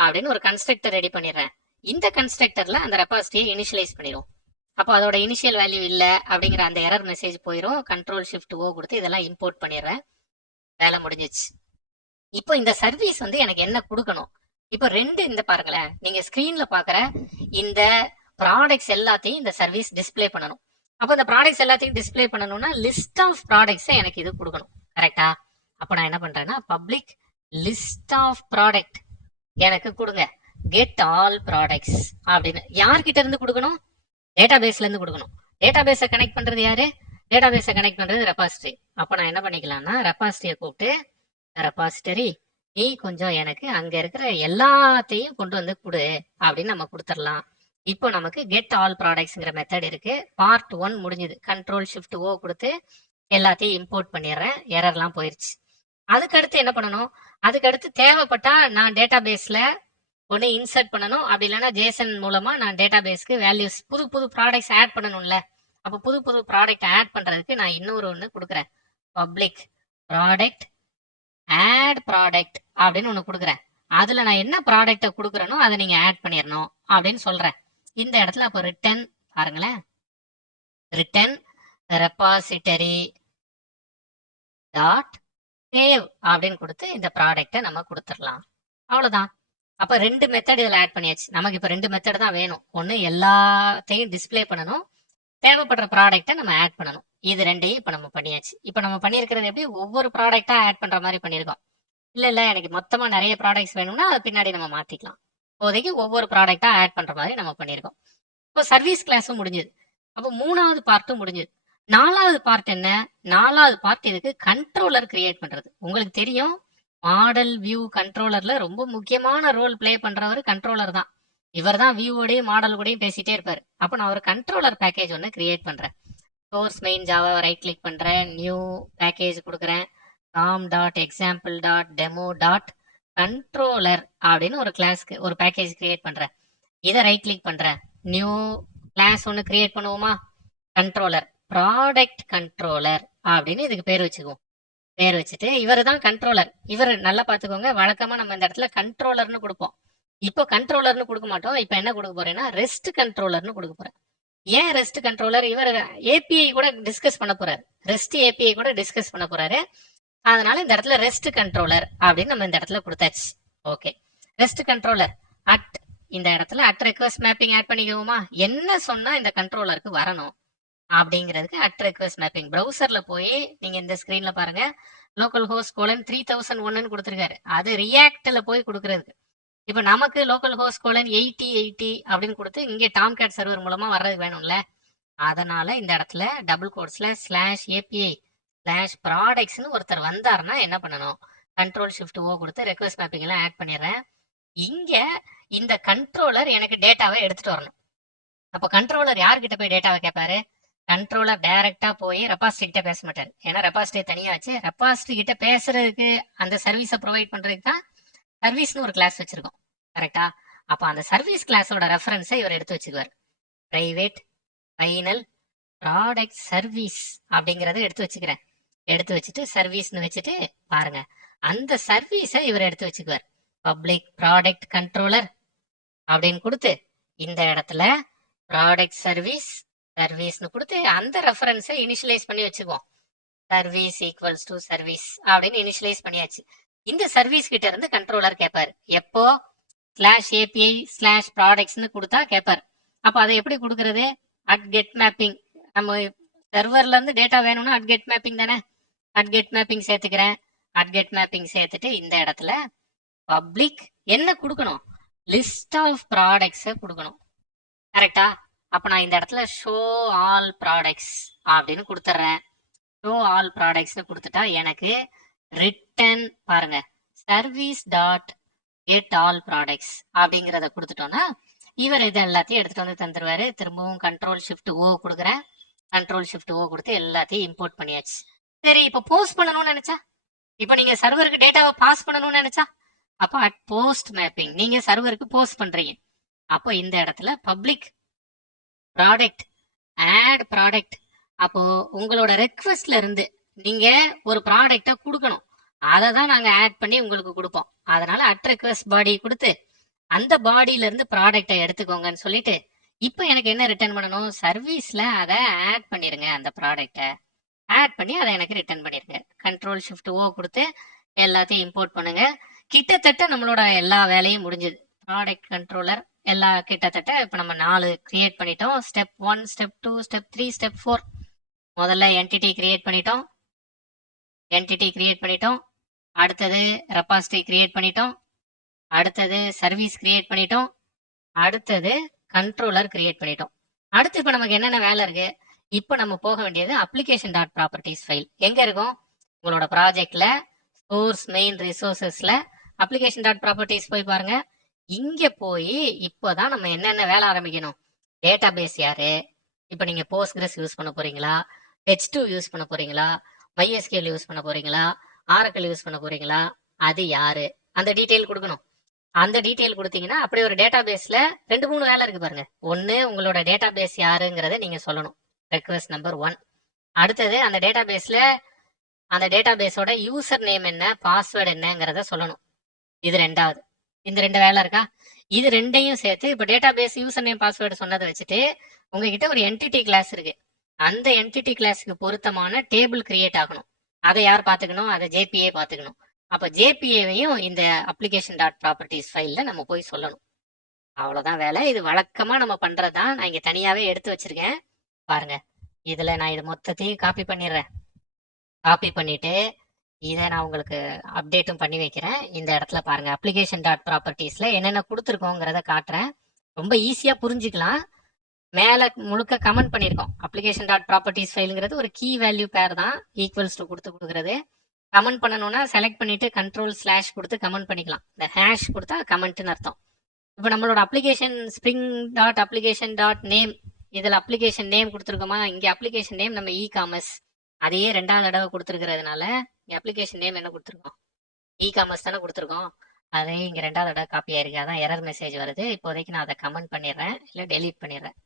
அப்படின்னு ஒரு கன்ஸ்ட்ரக்டர் ரெடி பண்ணிடுறேன். இந்த கன்ஸ்ட்ரக்டர்ல அந்த ரெபாசிட்டரியை இனிஷியலைஸ் பண்ணிடுவோம். அப்போ அதோட இனிஷியல் வேல்யூ இல்லை அப்படிங்கிற அந்த எரர் மெசேஜ் போயிடும். Ctrl+Shift+O கொடுத்து இதெல்லாம் இம்போர்ட் பண்ணிடுறேன். வேலை முடிஞ்சிச்சு. இப்போ இந்த சர்வீஸ் எனக்கு என்ன கொடுக்கணும்? இப்போ இந்த பாருங்களேன், நீங்க ஸ்கிரீன்ல பாக்குற இந்த ப்ராடக்ட்ஸ் எல்லாத்தையும் இந்த சர்வீஸ் டிஸ்பிளே பண்ணணும். அப்போ இந்த ப்ராடக்ட்ஸ் எல்லாத்தையும் டிஸ்பிளே பண்ணணும்னா லிஸ்ட் ஆஃப் ப்ராடக்ட்ஸ் எனக்கு இது கொடுக்கணும். கரெக்டா? அப்போ நான் என்ன பண்றேன்னா, பப்ளிக் லிஸ்ட் ஆஃப் ப்ராடக்ட் எனக்கு கொடுங்க, கெட் ஆல் ப்ராடக்ட்ஸ் அப்படின்னு. யார்கிட்ட இருந்து கொடுக்கணும்? டேட்டா பேஸ்ல இருந்து கொடுக்கணும். டேட்டா பேஸை கனெக்ட் பண்றது யாரு? டேட்டா பேஸை கனெக்ட் பண்றது ரெபாசிட்டரி. அப்போ நான் என்ன பண்ணிக்கலாம்னா, ரெபாசிட்டரியை கூப்பிட்டு, ரெபாசிட்டரி நீ கொஞ்சம் எனக்கு அங்க இருக்கிற எல்லாத்தையும் கொண்டு வந்து கொடு அப்படின்னு நம்ம கொடுத்துடலாம். இப்போ நமக்கு கெட் ஆல் ப்ராடக்ட்ஸ்ங்கிற மெத்தட் இருக்கு. பார்ட் 1 முடிஞ்சது. Ctrl+Shift+O கொடுத்து எல்லாத்தையும் இம்போர்ட் பண்ணிடுறேன். எரர்லாம் போயிருச்சு. அதுக்கடுத்து என்ன பண்ணணும்? அதுக்கடுத்து தேவைப்பட்டா நான் டேட்டா பேஸ்ல ஒன்று இன்சர்ட் பண்ணணும். அப்படி இல்லைன்னா ஜேசன் மூலமா நான் டேட்டா பேஸ்க்கு வேல்யூஸ் புது ப்ராடக்ட்ஸ் ஆட் பண்ணணும்ல. அப்போ புது ப்ராடக்ட் ஆட் பண்றதுக்கு நான் இன்னொரு ஒன்று கொடுக்குறேன். பப்ளிக் ப்ராடக்ட் ஆட் ப்ராடக்ட் அப்படின்னு ஒன்று கொடுக்குறேன். அதுல நான் என்ன ப்ராடக்டை கொடுக்குறேனோ அதை நீங்க ஆட் பண்ணிடணும் அப்படின்னு சொல்றேன். இந்த இடத்துல அப்போ ரிட்டர்ன் பாருங்களேன், ரிட்டர்ன் ரெபாசிட்டரி டாட் சேவ் அப்படின்னு கொடுத்து இந்த ப்ராடக்டை நம்ம கொடுத்துடலாம். அவ்வளவுதான். அப்ப 2 மெத்தட் இதுல ஆட் பண்ணியாச்சு. நமக்கு இப்ப 2 மெத்தட் தான் வேணும். ஒன்னு எல்லாத்தையும் டிஸ்பிளே பண்ணணும், தேவைப்படுற ப்ராடக்ட்டை நம்ம ஆட் பண்ணணும். இது ரெண்டையும் இப்போ நம்ம பண்ணியாச்சு. இப்போ நம்ம பண்ணியிருக்கிறது எப்படி, ஒவ்வொரு ப்ராடக்ட்டா ஆட் பண்ற மாதிரி பண்ணியிருக்கோம். இல்ல எனக்கு மொத்தமா நிறைய ப்ராடக்ட்ஸ் வேணும்னா அது பின்னாடி நம்ம மாத்திக்கலாம். இப்போதைக்கு ஒவ்வொரு ப்ராடக்ட்டா ஆட் பண்ற மாதிரி நம்ம பண்ணியிருக்கோம். இப்போ சர்வீஸ் கிளாஸும் முடிஞ்சது. அப்போ 3வது பார்ட்டும் முடிஞ்சது. 4வது பார்ட் என்ன? 4வது பார்ட் இதுக்கு கண்ட்ரோலர் கிரியேட் பண்றது. உங்களுக்கு தெரியும், மாடல் வியூ கண்ட்ரோலர்ல ரொம்ப முக்கியமான ரோல் ப்ளே பண்றவர் கண்ட்ரோலர் தான். இவர் தான் வியூவோடையும் மாடல் கூடயும் பேசிட்டே இருப்பாரு. அப்போ நான் ஒரு கண்ட்ரோலர் பேக்கேஜ் ஒன்று கிரியேட் பண்றேன். Source main Java right click பண்றேன், நியூ பேக்கேஜ் கொடுக்குறேன், com.example.demo.controller அப்படின்னு ஒரு கிளாஸ்க்கு ஒரு பேக்கேஜ் கிரியேட் பண்றேன். இதை ரைட் கிளிக் பண்றேன், நியூ கிளாஸ் ஒன்று கிரியேட் பண்ணுவோமா, கண்ட்ரோலர், ப்ராடக்ட் கண்ட்ரோலர் அப்படின்னு இதுக்கு பேர் வச்சுக்குவோம். பேர் வச்சுட்டு இவர் தான் கண்ட்ரோலர். இவர் நல்லா பார்த்துக்கோங்க, வழக்கமா நம்ம இந்த இடத்துல கண்ட்ரோலர்னு கொடுப்போம். இப்போ கண்ட்ரோலர்னு கொடுக்க மாட்டோம். இப்போ என்ன கொடுக்க போறேன்னா ரெஸ்ட் கண்ட்ரோலர்னு கொடுக்க போறேன். ஏன் ரெஸ்ட் கண்ட்ரோலர்? இவர் ஏபிஐ கூட டிஸ்கஸ் பண்ண போறாரு, ரெஸ்ட் ஏபிஐ கூட டிஸ்கஸ் பண்ண போறாரு. அதனால இந்த இடத்துல ரெஸ்ட் கண்ட்ரோலர் அப்படின்னு நம்ம இந்த இடத்துல கொடுத்தாச்சு. ஓகே, ரெஸ்ட் கண்ட்ரோலர் அட் இந்த இடத்துல அட் ரெக்வஸ்ட் மேப்பிங் ஆட் பண்ணிக்குவோமா. என்ன சொன்னா இந்த கண்ட்ரோலருக்கு வரணும் அப்படிங்கிறதுக்கு அட் ரெக்வஸ்ட் மேப்பிங். ப்ரௌசர்ல போய் நீங்க இந்த ஸ்கிரீன்ல பாருங்க, லோக்கல் ஹோஸ்ட் கோலன் 3001 கொடுத்துருக்காரு. அது ரியாக்ட்ல போய் கொடுக்கறதுக்கு. இப்ப நமக்கு லோக்கல் ஹோஸ்ட் கோலன் 8080 அப்படின்னு கொடுத்து இங்கே டாம் கேட் சர்வர் மூலமா வர்றது வேணும்ல. அதனால இந்த இடத்துல டபுள் கோட்ஸ்ல /API/ப்ராடக்ட்ஸ்னு ஒருத்தர் வந்தாருன்னா என்ன பண்ணணும், Ctrl+Shift+O கொடுத்து ரெக்வஸ்ட் மேப்பிங் எல்லாம் ஆட் பண்ணிடுறேன். இங்க இந்த கண்ட்ரோலர் எனக்கு டேட்டாவை எடுத்துட்டு வரணும். அப்போ கண்ட்ரோலர் யார்கிட்ட போய் டேட்டாவை கேட்பாரு? கண்ட்ரோலர் டைரக்டா போய் ரெபாசிட்டரி கிட்ட பேச மாட்டாரு. ஏன்னா ரெபாசிட்டரி தனியா வச்சு ரெபாசிட்டரி கிட்ட பேசுறதுக்கு அந்த சர்வீஸை ப்ரொவைட் பண்றதுக்கு தான் சர்வீஸ்னு ஒரு கிளாஸ் வச்சிருக்கோம், கரெக்டா? அப்போ அந்த சர்வீஸ் கிளாஸோட ரெஃபரன்ஸை இவர் எடுத்து வச்சுக்குவார். பிரைவேட் ஃபைனல் ப்ராடக்ட் சர்வீஸ் அப்படிங்கறத எடுத்து வச்சுக்கிறேன். எடுத்து வச்சுட்டு சர்வீஸ்னு வச்சுட்டு பாருங்க, அந்த சர்வீஸை இவர் எடுத்து வச்சுக்குவார். பப்ளிக் ப்ராடக்ட் கண்ட்ரோலர் அப்படின்னு கொடுத்து இந்த இடத்துல ப்ராடக்ட் சர்வீஸ்னு கொடுத்து அந்த ரெஃபரன்ஸை இனிஷியலைஸ் பண்ணி வச்சுக்குவோம். சர்வீஸ் ஈக்குவல்ஸ் டு சர்வீஸ் அப்படின்னு இனிஷியலைஸ் பண்ணியாச்சு. இந்த சர்வீஸ் கிட்ட இருந்து கண்ட்ரோலர் கேட்பாரு. எப்போ /API/ப்ராடக்ட்ஸ்னு கொடுத்தா கேட்பாரு. அப்போ அதை எப்படி கொடுக்கறது? At get mapping. நம்ம சர்வர்ல இருந்து டேட்டா வேணும்னா அட் கெட் மேப்பிங் தானே. அட் கெட் மேப்பிங் சேர்த்துக்கிறேன். அட் கெட் மேப்பிங் சேர்த்துட்டு இந்த இடத்துல பப்ளிக் என்ன கொடுக்கணும், லிஸ்ட் ஆஃப் ப்ராடக்ட்ஸை கொடுக்கணும், கரெக்டா? அப்ப நான் இந்த இடத்துல ஷோ ஆல் ப்ராடக்ட்ஸ் அப்படின்னு கொடுத்துட்றேன். ஷோ ஆல் ப்ராடக்ட்ஸ்னு கொடுத்துட்டா எனக்கு ரிட்டன் பாருங்க service dot get all products அப்படிங்கிறத கொடுத்துட்டோம்னா இவர் இது எல்லாத்தையும் எடுத்துட்டு வந்து தந்துருவாரு. திரும்பவும் Ctrl+Shift+O கொடுக்குறேன். Ctrl+Shift+O கொடுத்து எல்லாத்தையும் இம்போர்ட் பண்ணியாச்சு. சரி, இப்போ போஸ்ட் பண்ணணும்னு நினைச்சா, இப்போ நீங்க சர்வருக்கு டேட்டாவை பாஸ் பண்ணணும்னு நினைச்சா, அப்போ அட் போஸ்ட் மேப்பிங் நீங்க சர்வருக்கு போஸ்ட் பண்றீங்க. அப்போ இந்த இடத்துல பப்ளிக் ப்ராடக்ட் ஆட் ப்ராடக்ட். அப்போ உங்களோட ரெக்வஸ்ட்ல இருந்து நீங்க ஒரு ப்ராடக்டை கொடுக்கணும், அதை தான் நாங்க ஆட் பண்ணி உங்களுக்கு கொடுப்போம். அதனால அட் ரெக்வஸ்ட் பாடி கொடுத்து அந்த பாடியில இருந்து ப்ராடக்டை எடுத்துக்கோங்கன்னு சொல்லிட்டு இப்போ எனக்கு என்ன ரிட்டர்ன் பண்ணணும், சர்வீஸ்ல அதை ஆட் பண்ணிருங்க. அந்த ப்ராடக்டை ஆட் பண்ணி அதை எனக்கு ரிட்டர்ன் பண்ணிருங்க. Ctrl+Shift+O கொடுத்து எல்லாத்தையும் இம்போர்ட் பண்ணுங்க. கிட்டத்தட்ட நம்மளோட எல்லா வேலையும் முடிஞ்சது. ப்ராடக்ட் கண்ட்ரோலர் எல்லா கிட்டத்தட்ட இப்போ நம்ம 4 கிரியேட் பண்ணிட்டோம். Step 1, step 2, step 3, step 4. முதல்ல என்டிட்டி கிரியேட் பண்ணிட்டோம். அடுத்தது ரெபாசிட்டரி கிரியேட் பண்ணிட்டோம். அடுத்தது சர்வீஸ் கிரியேட் பண்ணிட்டோம். அடுத்தது கண்ட்ரோலர் கிரியேட் பண்ணிட்டோம். அடுத்து இப்போ நமக்கு என்னென்ன வேலை இருக்கு, இப்போ நம்ம போக வேண்டியது அப்ளிகேஷன் டாட் ப்ராப்பர்ட்டிஸ் ஃபைல். எங்க இருக்கும்? உங்களோட ப்ராஜெக்ட்ல சோர்ஸ் மெயின் ரிசோர்சஸ்ல அப்ளிகேஷன் டாட் ப்ராப்பர்ட்டிஸ் போய் பாருங்க. இங்க போய் இப்போதான் நம்ம என்னென்ன வேலை ஆரம்பிக்கணும். டேட்டாபேஸ் யாரு, இப்போ நீங்க போஸ்ட்கிரஸ் யூஸ் பண்ண போறீங்களா, H2 யூஸ் பண்ண போறீங்களா, MySQL யூஸ் பண்ண போறீங்களா, Oracle யூஸ் பண்ண போறீங்களா, அது யாரு, அந்த டீட்டெயில் கொடுக்கணும். அந்த டீட்டெயில் கொடுத்தீங்கன்னா அப்படி ஒரு டேட்டாபேஸ்ல 2-3 வேலை இருக்கு பாருங்க. ஒன்னு உங்களோட டேட்டாபேஸ் யாருங்கிறத நீங்க சொல்லணும், ரெக்வஸ்ட் நம்பர் 1. அடுத்தது அந்த டேட்டாபேஸோட யூசர் நேம் என்ன, பாஸ்வேர்டு என்னங்கிறத சொல்லணும். இது 2வது. இந்த 2 வேலை இருக்கா? இது 2ஐயும் சேர்த்து இப்போ டேட்டாபேஸ் யூசர் நேம் பாஸ்வேர்டு சொன்னதை வச்சுட்டு உங்ககிட்ட ஒரு என்டிட்டி கிளாஸ் இருக்கு. அந்த என்டிட்டி கிளாஸுக்கு பொருத்தமான டேபிள் கிரியேட் ஆகணும். அதை யார் பார்த்துக்கணும்? அதை JPA பார்த்துக்கணும். அப்போ JPA-வையும் இந்த அப்ளிகேஷன் டாட் ப்ராப்பர்ட்டிஸ் ஃபைல்ல நம்ம போய் சொல்லணும். அவ்வளோதான் வேலை. இது வழக்கமா நம்ம பண்றதுதான். நான் இங்க தனியாவே எடுத்து வச்சிருக்கேன். பாருங்க. இதுல நான் இது மொத்தத்தையும் காப்பி பண்ணிடுறேன். காப்பி பண்ணிட்டு இதை நான் உங்களுக்கு அப்டேட்டும் பண்ணி வைக்கிறேன். இந்த இடத்துல பாருங்க, அப்ளிகேஷன் டாட் ப்ராப்பர்ட்டிஸ்ல என்னென்ன கொடுத்துருக்கோங்கிறத காட்டுறேன். ரொம்ப ஈஸியா புரிஞ்சுக்கலாம். மேல முழுக்க கமெண்ட் பண்ணியிருக்கோம். அப்ளிகேஷன் டாட் ப்ராப்பர்ட்டிஸ் ஃபைலுங்கிறது ஒரு கீ வேல்யூ பேர் தான், ஈக்குவல்ஸ் டு கொடுக்குறது. கமெண்ட் பண்ணணும்னா செலக்ட் பண்ணிட்டு கண்ட்ரோல் ஸ்லாஷ் கொடுத்து கமெண்ட் பண்ணிக்கலாம். இந்த ஹேஷ் கொடுத்தா கமெண்ட்னு அர்த்தம். இப்போ நம்மளோட application spring dot application dot name, இதில் அப்ளிகேஷன் நேம் கொடுத்துருக்கோமா? இங்கே அப்ளிகேஷன் நேம் நம்ம இ காமர்ஸ், அதையே 2வது தடவை கொடுத்துருக்கிறதுனால இங்கே அப்ளிகேஷன் நேம் என்ன கொடுத்துருக்கோம்? இ காமர்ஸ் தானே கொடுத்துருக்கோம். அதே இங்கே 2வது தடவை காப்பி ஆயிருக்கு, அதான் எரர் மெசேஜ் வருது. இப்போதைக்கு நான் அதை கமெண்ட் பண்ணிடுறேன், இல்லை டெலீட் பண்ணிடுறேன்.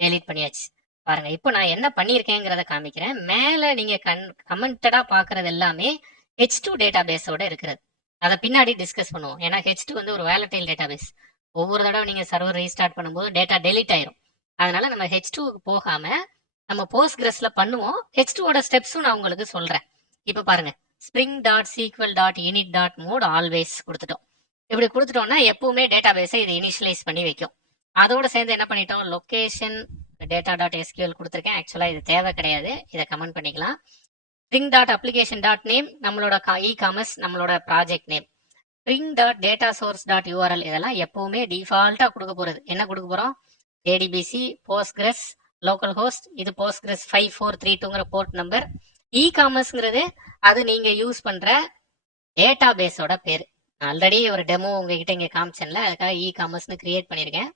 டெலீட் பண்ணியாச்சு. பாருங்க, இப்போ நான் என்ன பண்ணியிருக்கேங்கிறத காமிக்கிறேன். மேலே நீங்கள் கமெண்டடாக பார்க்குறது எல்லாமே H2 டேட்டா பேஸோட இருக்கிறது. அதை பின்னாடி டிஸ்கஸ் பண்ணுவோம். ஏன்னா H2 வந்து ஒரு வேலட்டைல் டேட்டா பேஸ். ஒவ்வொரு தடவை நீங்கள் சர்வர் ரீஸ்டார்ட் பண்ணும்போது டேட்டா டெலீட் ஆயிரும். அதனால நம்ம H2க்கு போகாம நம்ம போஸ்ட்கிரஸ்ல பண்ணுவோம். H2ஓட ஸ்டெப்ஸும் நான் உங்களுக்கு சொல்றேன். இப்போ பாருங்க, spring dot SQL dot init dot mode always கொடுத்துட்டோம். இப்படி கொடுத்துட்டோம்னா எப்பவுமே டேட்டா பேஸை இது இனிஷியலைஸ் பண்ணி வைக்கும். அதோட சேர்ந்து என்ன பண்ணிட்டோம், லொகேஷன் டேட்டா டாட் எஸ்கியூஎல் கொடுத்துருக்கேன். ஆக்சுவலாக இது தேவை கிடையாது, இதை கமெண்ட் பண்ணிக்கலாம். Spring dot application dot name நம்மளோட இ காமர்ஸ், நம்மளோட project name. Spring dot data source dot URL இதெல்லாம் எப்பவுமே டிஃபால்ட்டாக கொடுக்க போகிறது. என்ன கொடுக்க போகிறோம்? ஏடிபிசி, போஸ்ட்கிரஸ், லோக்கல் ஹோஸ்ட், இது போஸ்ட்கிரஸ் 5432ங்கிற போர்ட் நம்பர். இ காமர்ஸ்ங்கிறது அது நீங்க யூஸ் பண்ற டேட்டா பேஸோட பேர். ஆல்ரெடி ஒரு டெமோ உங்ககிட்ட இங்க காமிச்சேன்ல, அதுக்காக இ காமர்ஸ்னு கிரியேட் பண்ணியிருக்கேன்.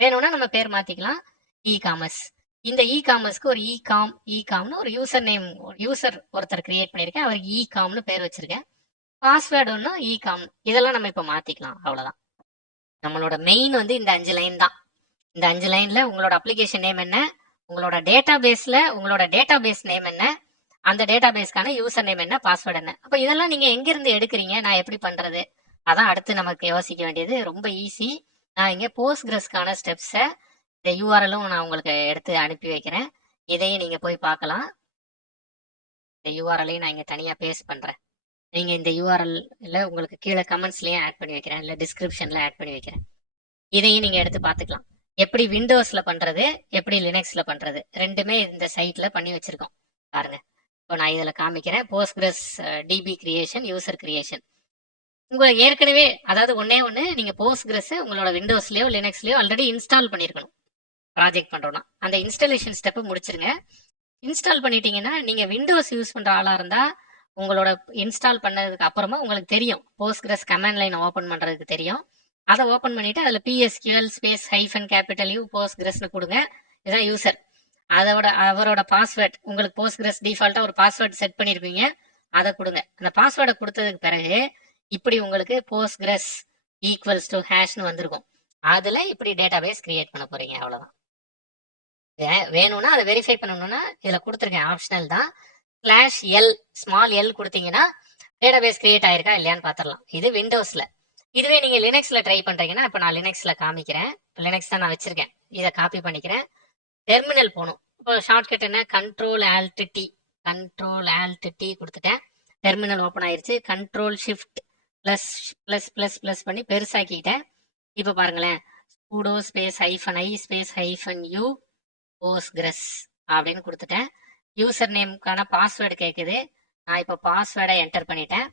வேணும்னா நம்ம பேர் மாத்திக்கலாம், இ காமர்ஸ். இந்த இ காமர்ஸ்க்கு ஒரு இ காம்னு ஒரு யூசர் நேம், யூசர் ஒருத்தர் கிரியேட் பண்ணியிருக்கேன், அவருக்கு இ காம்னு பேர் வச்சிருக்கேன். பாஸ்வேர்டு ஒன்று இ காம். இதெல்லாம் நம்ம இப்போ மாத்திக்கலாம், அவ்வளோதான். நம்மளோட மெயின் வந்து இந்த 5 லைன் தான். இந்த 5 லைன்ல உங்களோட அப்ளிகேஷன் நேம் என்ன, உங்களோட டேட்டா பேஸ்ல உங்களோட டேட்டா பேஸ் நேம் என்ன, அந்த டேட்டா பேஸ்க்கான யூசர் நேம் என்ன, பாஸ்வேர்டு என்ன. அப்போ இதெல்லாம் நீங்க எங்க இருந்து எடுக்கிறீங்க, நான் எப்படி பண்றது? அதான் அடுத்து நமக்கு யோசிக்க வேண்டியது. ரொம்ப ஈஸி. நான் இங்க போஸ்ட்கிரஸ்க்கான ஸ்டெப்ஸை, இந்த யூஆர்எல்லும் நான் உங்களுக்கு எடுத்து அனுப்பி வைக்கிறேன். இதையும் நீங்க போய் பார்க்கலாம். இந்த யூஆர்எல்லையும் நான் இங்க தனியா பேஸ்ட் பண்றேன். நீங்க இந்த யூஆர்எல்ல உங்களுக்கு கீழே கமெண்ட்ஸ்லயும் ஆட் பண்ணி வைக்கிறேன், இல்லை டிஸ்கிரிப்ஷன்ல ஆட் பண்ணி வைக்கிறேன். இதையும் நீங்க எடுத்து பார்த்துக்கலாம். எப்படி விண்டோஸ்ல பண்றது, எப்படி லினக்ஸ்ல பண்றது, ரெண்டுமே இந்த சைட்ல பண்ணி வச்சிருக்கோம். பாருங்க, இப்போ நான் இதுல காமிக்கிறேன். Postgres DB creation, user creation. உங்களுக்கு ஏற்கனவே, அதாவது ஒண்ணு நீங்க போஸ்ட்கிரஸ் உங்களோட விண்டோஸ்லயோ லினக்ஸ்லயோ ஆல்ரெடி இன்ஸ்டால் பண்ணிருக்கணும். ப்ராஜெக்ட் பண்றோம்னா அந்த இன்ஸ்டாலேஷன் ஸ்டெப் முடிச்சிருங்க. இன்ஸ்டால் பண்ணிட்டீங்கன்னா, நீங்க விண்டோஸ் யூஸ் பண்ற ஆளா இருந்தா உங்களோட இன்ஸ்டால் பண்ணதுக்கு அப்புறமா உங்களுக்கு தெரியும், போஸ்ட்கிரஸ் கமாண்ட் லைன் ஓபன் பண்றதுக்கு தெரியும். அதை ஓப்பன் பண்ணிட்டு அதில் PSQL space hyphen capital U போஸ்ட்கிரஸ்னு கொடுங்க. இதுதான் யூசர். அவரோட பாஸ்வேர்ட், உங்களுக்கு போஸ்ட்கிரஸ் டிஃபால்ட்டாக ஒரு பாஸ்வேர்ட் செட் பண்ணியிருப்பீங்க, அதை கொடுங்க. அந்த பாஸ்வேர்டை கொடுத்ததுக்கு பிறகு இப்படி உங்களுக்கு போஸ்ட்கிரஸ் ஈக்குவல்ஸ் டு ஹேஷ்னு வந்திருக்கும். அதில் இப்படி டேட்டா பேஸ் கிரியேட் பண்ண போறீங்க, அவ்வளோதான். வேணும்னா அதை வெரிஃபை பண்ணணும்னா இதில் கொடுத்துருக்கேன், ஆப்ஷனல் தான். /L ஸ்மால் எல் கொடுத்தீங்கன்னா டேட்டா பேஸ் கிரியேட் ஆயிருக்கா இல்லையான்னு பார்த்துடலாம். இது விண்டோஸ்ல. இதுவே நீங்க லினக்ஸ்ல ட்ரை பண்றீங்கன்னா, இப்போ நான் லினக்ஸ்ல காமிக்கிறேன். லினக்ஸ் தான் நான் வச்சிருக்கேன். இதை காப்பி பண்ணிக்கிறேன். டெர்மினல் போகணும். இப்போ ஷார்ட்கட் என்ன, கண்ட்ரோல்-Alt-T கொடுத்துட்டேன். டெர்மினல் ஓப்பன் ஆயிருச்சு. Ctrl+Shift++++ பண்ணி பெருசாக்கிட்டேன். இப்போ பாருங்களேன், sudo space -i space -u Postgres அப்படின்னு கொடுத்துட்டேன். யூசர் நேமுக்கான பாஸ்வேர்டு கேட்குது. நான் இப்போ பாஸ்வேர்டை என்டர் பண்ணிட்டேன்.